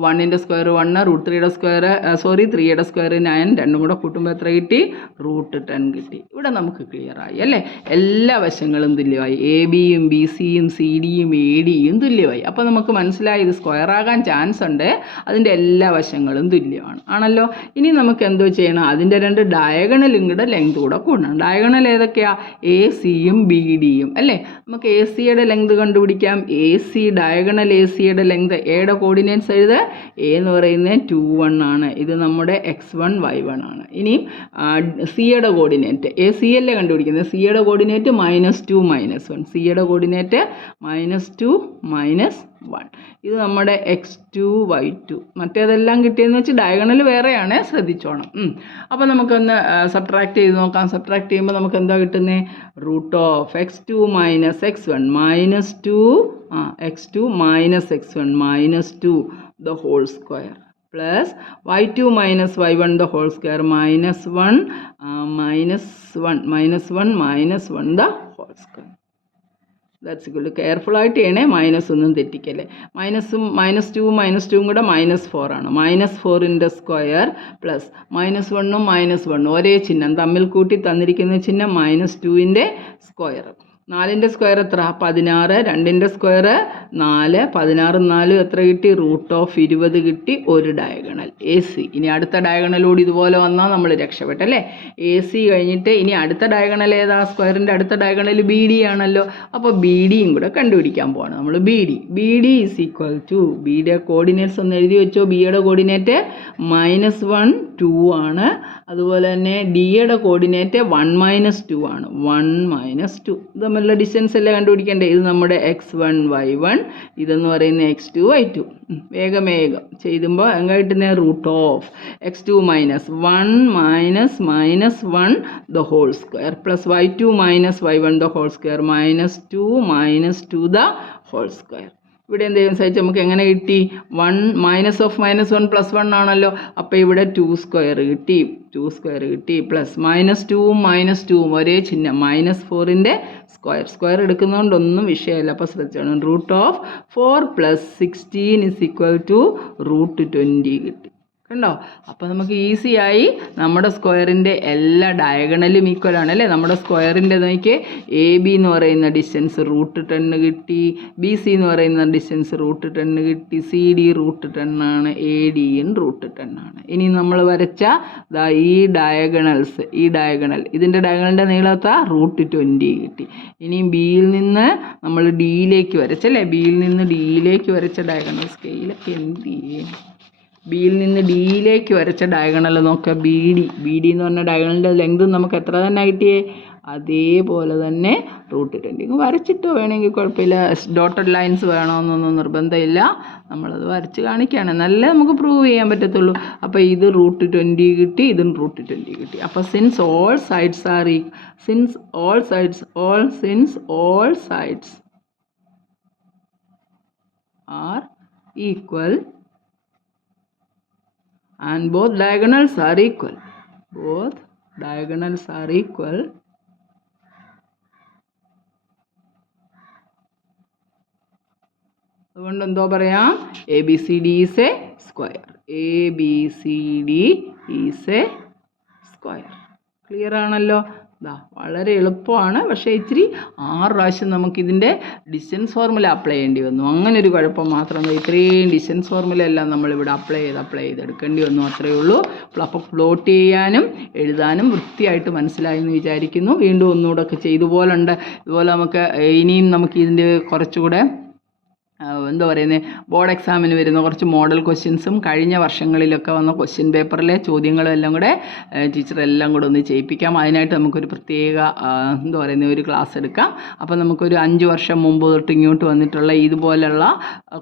1ൻ്റെ സ്ക്വയർ 1, √3യുടെ സ്ക്വയർ 3യുടെ സ്ക്വയർ 9. രണ്ടും കൂടെ കൂട്ടുമ്പോൾ എത്ര കിട്ടി? √10 കിട്ടി. ഇവിടെ നമുക്ക് ക്ലിയർ ആയി അല്ലേ? എല്ലാ വശങ്ങളും തുല്യമായി. എ ബിയും ബി സിയും സി ഡിയും എ ഡിയും തുല്യമായി. അപ്പോൾ നമുക്ക് മനസ്സിലായി ഇത് സ്ക്വയർ ആകാൻ ചാൻസ് ഉണ്ട്. അതിൻ്റെ എല്ലാ വശങ്ങളും തുല്യമാണ് ആണല്ലോ. ഇനി നമുക്ക് എന്തോ ചെയ്യണം? അതിൻ്റെ രണ്ട് ഡയഗണലും കൂടെ ലെങ്ത് കൂടെ കൂടണം. ഡയഗണൽ ഏതൊക്കെയാണ്? എ സിയും ബി ഡിയും അല്ലേ? നമുക്ക് എ സിയുടെ ലെങ്ത് കണ്ടുപിടിക്കാം. എ സി ഡയഗണൽ എ സിയുടെ ലെങ്ത്, എയുടെ കോർഡിനേറ്റ്സ് എഴുതുക. എ എന്ന് പറയുന്നത് 2 1 ആണ്. ഇത് നമ്മുടെ x1 y1 ആണ്. ഇനി സിയുടെ കോർഡിനേറ്റ്, എ സി അല്ലേ കണ്ടുപിടിക്കുന്നത്. സിയുടെ കോർഡിനേറ്റ് -2 -1. സിയുടെ കോർഡിനേറ്റ് -2 -1. ഇത് നമ്മുടെ x2 y2. മറ്റേതെല്ലാം കിട്ടിയെന്ന് വെച്ച് ഡയഗണൽ വേറെയാണ്, ശ്രദ്ധിച്ചോണം. അപ്പോൾ നമുക്കൊന്ന് സബ്ട്രാക്ട് ചെയ്ത് നോക്കാം. സബ്ട്രാക്ട് ചെയ്യുമ്പോൾ നമുക്ക് എന്താ കിട്ടുന്നത്? Root of x2 minus x1 -2 x2 minus x1 -2 the whole square plus y2 minus y1 the whole square -1 the whole square. That's equal to, careful ആയിട്ട് ചെയ്യണേ, മൈനസ് ഒന്നും തെറ്റിക്കല്ലേ. -2 കൂടെ -4 ആണ്. -4ൻ്റെ സ്ക്വയർ പ്ലസ് -1ഉം -1 ഒരേ ചിഹ്നം തമ്മിൽ കൂട്ടി തന്നിരിക്കുന്ന ചിഹ്നം -2ൻ്റെ സ്ക്വയർ. 4ൻ്റെ സ്ക്വയർ എത്ര? 16. 2ൻ്റെ സ്ക്വയർ 4. 16 4 എത്ര കിട്ടി? റൂട്ട് ഓഫ് 20 കിട്ടി. ഒരു ഡയഗണൽ എ സി. ഇനി അടുത്ത ഡയഗണലോട് ഇതുപോലെ വന്നാൽ നമ്മൾ രക്ഷപ്പെട്ടല്ലേ. എ സി കഴിഞ്ഞിട്ട് ഇനി അടുത്ത ഡയഗണൽ ഏതാ? സ്ക്വയറിൻ്റെ അടുത്ത ഡയഗണൽ ബി ഡി ആണല്ലോ. അപ്പോൾ ബി ഡിയും കൂടെ കണ്ടുപിടിക്കാൻ പോവാണ് നമ്മൾ. B D is equal to, ബിയുടെ കോർഡിനേറ്റ്സ് ഒന്ന് എഴുതി വെച്ചോ. ബിയുടെ കോർഡിനേറ്റ് -1 2 ആണ്. അതുപോലെ തന്നെ ഡിയുടെ കോർഡിനേറ്റ് 1 2 ആണ്. 1 2 ഇത് തമ്മിലുള്ള ഡിസ്റ്റൻസ് അല്ലേ കണ്ടുപിടിക്കേണ്ടത്. ഇത് നമ്മുടെ x1 y1, ഇതെന്ന് പറയുന്നത് x2 y2. വേഗം ചെയ്യുമ്പോൾ എങ്ങനെ കിട്ടുന്നത്? Root of x2 -1 -1 the whole square plus y2 -y1 the whole square -2 -2 the whole square. ഇവിടെ എന്ത് ചെയ്യുമെന്ന് വെച്ചാൽ നമുക്ക് എങ്ങനെ കിട്ടി 1 മൈനസ് ഓഫ് -1 +1 ആണല്ലോ. അപ്പോൾ ഇവിടെ 2² കിട്ടി, 2² കിട്ടി. പ്ലസ് -2ഉം -2ഉം ഒരേ ചിഹ്നം, -4ൻ്റെ സ്ക്വയർ എടുക്കുന്നതുകൊണ്ട് ഒന്നും വിഷയമില്ല. അപ്പോൾ ശ്രദ്ധിച്ചോണം. √4 + 16 = √20 കിട്ടി. കണ്ടോ? അപ്പോൾ നമുക്ക് ഈസിയായി നമ്മുടെ സ്ക്വയറിൻ്റെ എല്ലാ ഡയഗണലും ഈക്വൽ ആണ് അല്ലേ. നമ്മുടെ സ്ക്വയറിൻ്റെ നോക്കിയേ, AB എന്ന് പറയുന്ന ഡിസ്റ്റൻസ് √10 കിട്ടി, BC എന്ന് പറയുന്ന ഡിസ്റ്റൻസ് √10 കിട്ടി, CD √10 ആണ്, ADയും √10 ആണ്. ഇനി നമ്മൾ വരച്ച ഈ ഡയഗണൽ ഇതിൻ്റെ ഡയഗണലിൻ്റെ നീളത്താ √20 കിട്ടി. ഇനി ബിയിൽ നിന്ന് നമ്മൾ ഡിയിലേക്ക് വരച്ചല്ലേ, ബിയിൽ നിന്ന് ഡിയിലേക്ക് വരച്ച ഡയഗണൽ സ്കെയിലൊക്കെ എന്ത് ചെയ്യേ, ബിയിൽ നിന്ന് ഡിയിലേക്ക് വരച്ച ഡയഗണൽ നോക്കുക. ബി ഡി എന്ന് പറഞ്ഞ ഡയഗണലിൻ്റെ ലെങ്ത് നമുക്ക് എത്ര തന്നെ കിട്ടിയേ, അതേപോലെ തന്നെ √20 വരച്ചിട്ടോ വേണമെങ്കിൽ കുഴപ്പമില്ല. ഡോട്ടഡ് ലൈൻസ് വേണമെന്നൊന്നും നിർബന്ധമില്ല, നമ്മളത് വരച്ച് കാണിക്കുകയാണ്, നല്ല നമുക്ക് പ്രൂവ് ചെയ്യാൻ പറ്റത്തുള്ളൂ. അപ്പോൾ ഇത് √20 കിട്ടി, ഇതും √20 കിട്ടി. അപ്പോൾ since all sides are equal and both diagonals are equal. അതുകൊണ്ട് എന്തോ പറയാം, ABCD is a square. ABCD is a square. Clear ആണല്ലോ? വളരെ എളുപ്പമാണ്, പക്ഷേ ഇച്ചിരി 6 പ്രാവശ്യം നമുക്കിതിൻ്റെ ഡിസ്റ്റൻസ് ഫോർമുല അപ്ലൈ ചെയ്യേണ്ടി വന്നു. അങ്ങനെ ഒരു കുഴപ്പം മാത്രം. ഇത്രയും ഡിസ്റ്റൻസ് ഫോർമുല എല്ലാം നമ്മളിവിടെ അപ്ലൈ ചെയ്ത് എടുക്കേണ്ടി വന്നു, അത്രയേ ഉള്ളൂ. അപ്പോൾ പ്ലോട്ട് ചെയ്യാനും എഴുതാനും വൃത്തിയായിട്ട് മനസ്സിലായി എന്ന് വിചാരിക്കുന്നു. വീണ്ടും ഒന്നുകൂടെ ഒക്കെ ഇതുപോലെ നമുക്ക് ഇനിയും നമുക്ക് ഇതിൻ്റെ കുറച്ചുകൂടെ എന്താ പറയുന്നത്, ബോർഡ് എക്സാമിന് വരുന്ന കുറച്ച് മോഡൽ ക്വസ്റ്റ്യൻസും കഴിഞ്ഞ വർഷങ്ങളിലൊക്കെ വന്ന ക്വസ്റ്റ്യൻ പേപ്പറിലെ ചോദ്യങ്ങളും എല്ലാം കൂടെ ടീച്ചറെല്ലാം കൂടെ ഒന്ന് ചെയ്യിപ്പിക്കാം. അതിനായിട്ട് നമുക്കൊരു പ്രത്യേക എന്താ പറയുന്നത് ഒരു ക്ലാസ് എടുക്കാം. അപ്പോൾ നമുക്കൊരു 5 വർഷം മുമ്പ് തൊട്ട് ഇങ്ങോട്ട് വന്നിട്ടുള്ള ഇതുപോലുള്ള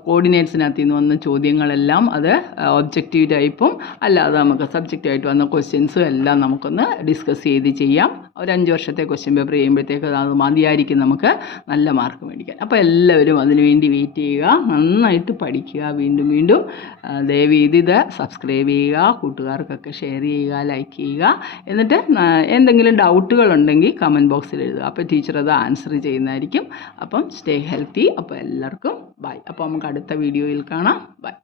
കോർഡിനേറ്റ്സിനകത്ത് നിന്ന് വന്ന ചോദ്യങ്ങളെല്ലാം അത് ഒബ്ജക്റ്റീവ് ടൈപ്പും അല്ലാതെ നമുക്ക് സബ്ജക്റ്റായിട്ട് വന്ന ക്വസ്റ്റ്യൻസും എല്ലാം നമുക്കൊന്ന് ഡിസ്കസ് ചെയ്ത് ചെയ്യാം. ഒരു 5 വർഷത്തെ ക്വസ്റ്റ്യൻ പേപ്പർ ചെയ്യുമ്പോഴത്തേക്ക് അത് മതിയായിരിക്കും നമുക്ക് നല്ല മാർക്ക് മേടിക്കാൻ. അപ്പോൾ എല്ലാവരും അതിനുവേണ്ടി വെയിറ്റ് ചെയ്യുക, നന്നായിട്ട് പഠിക്കുക. വീണ്ടും ദയവ് ചെയ്ത് ഇത് സബ്സ്ക്രൈബ് ചെയ്യുക, കൂട്ടുകാർക്കൊക്കെ ഷെയർ ചെയ്യുക, ലൈക്ക് ചെയ്യുക. എന്നിട്ട് എന്തെങ്കിലും ഡൗട്ടുകളുണ്ടെങ്കിൽ കമൻറ്റ് ബോക്സിൽ എഴുതുക. അപ്പോൾ ടീച്ചർ അത് ആൻസർ ചെയ്യുന്നതായിരിക്കും. അപ്പം സ്റ്റേ ഹെൽത്തി. അപ്പോൾ എല്ലാവർക്കും ബൈ. അപ്പോൾ നമുക്ക് അടുത്ത വീഡിയോയിൽ കാണാം. ബൈ.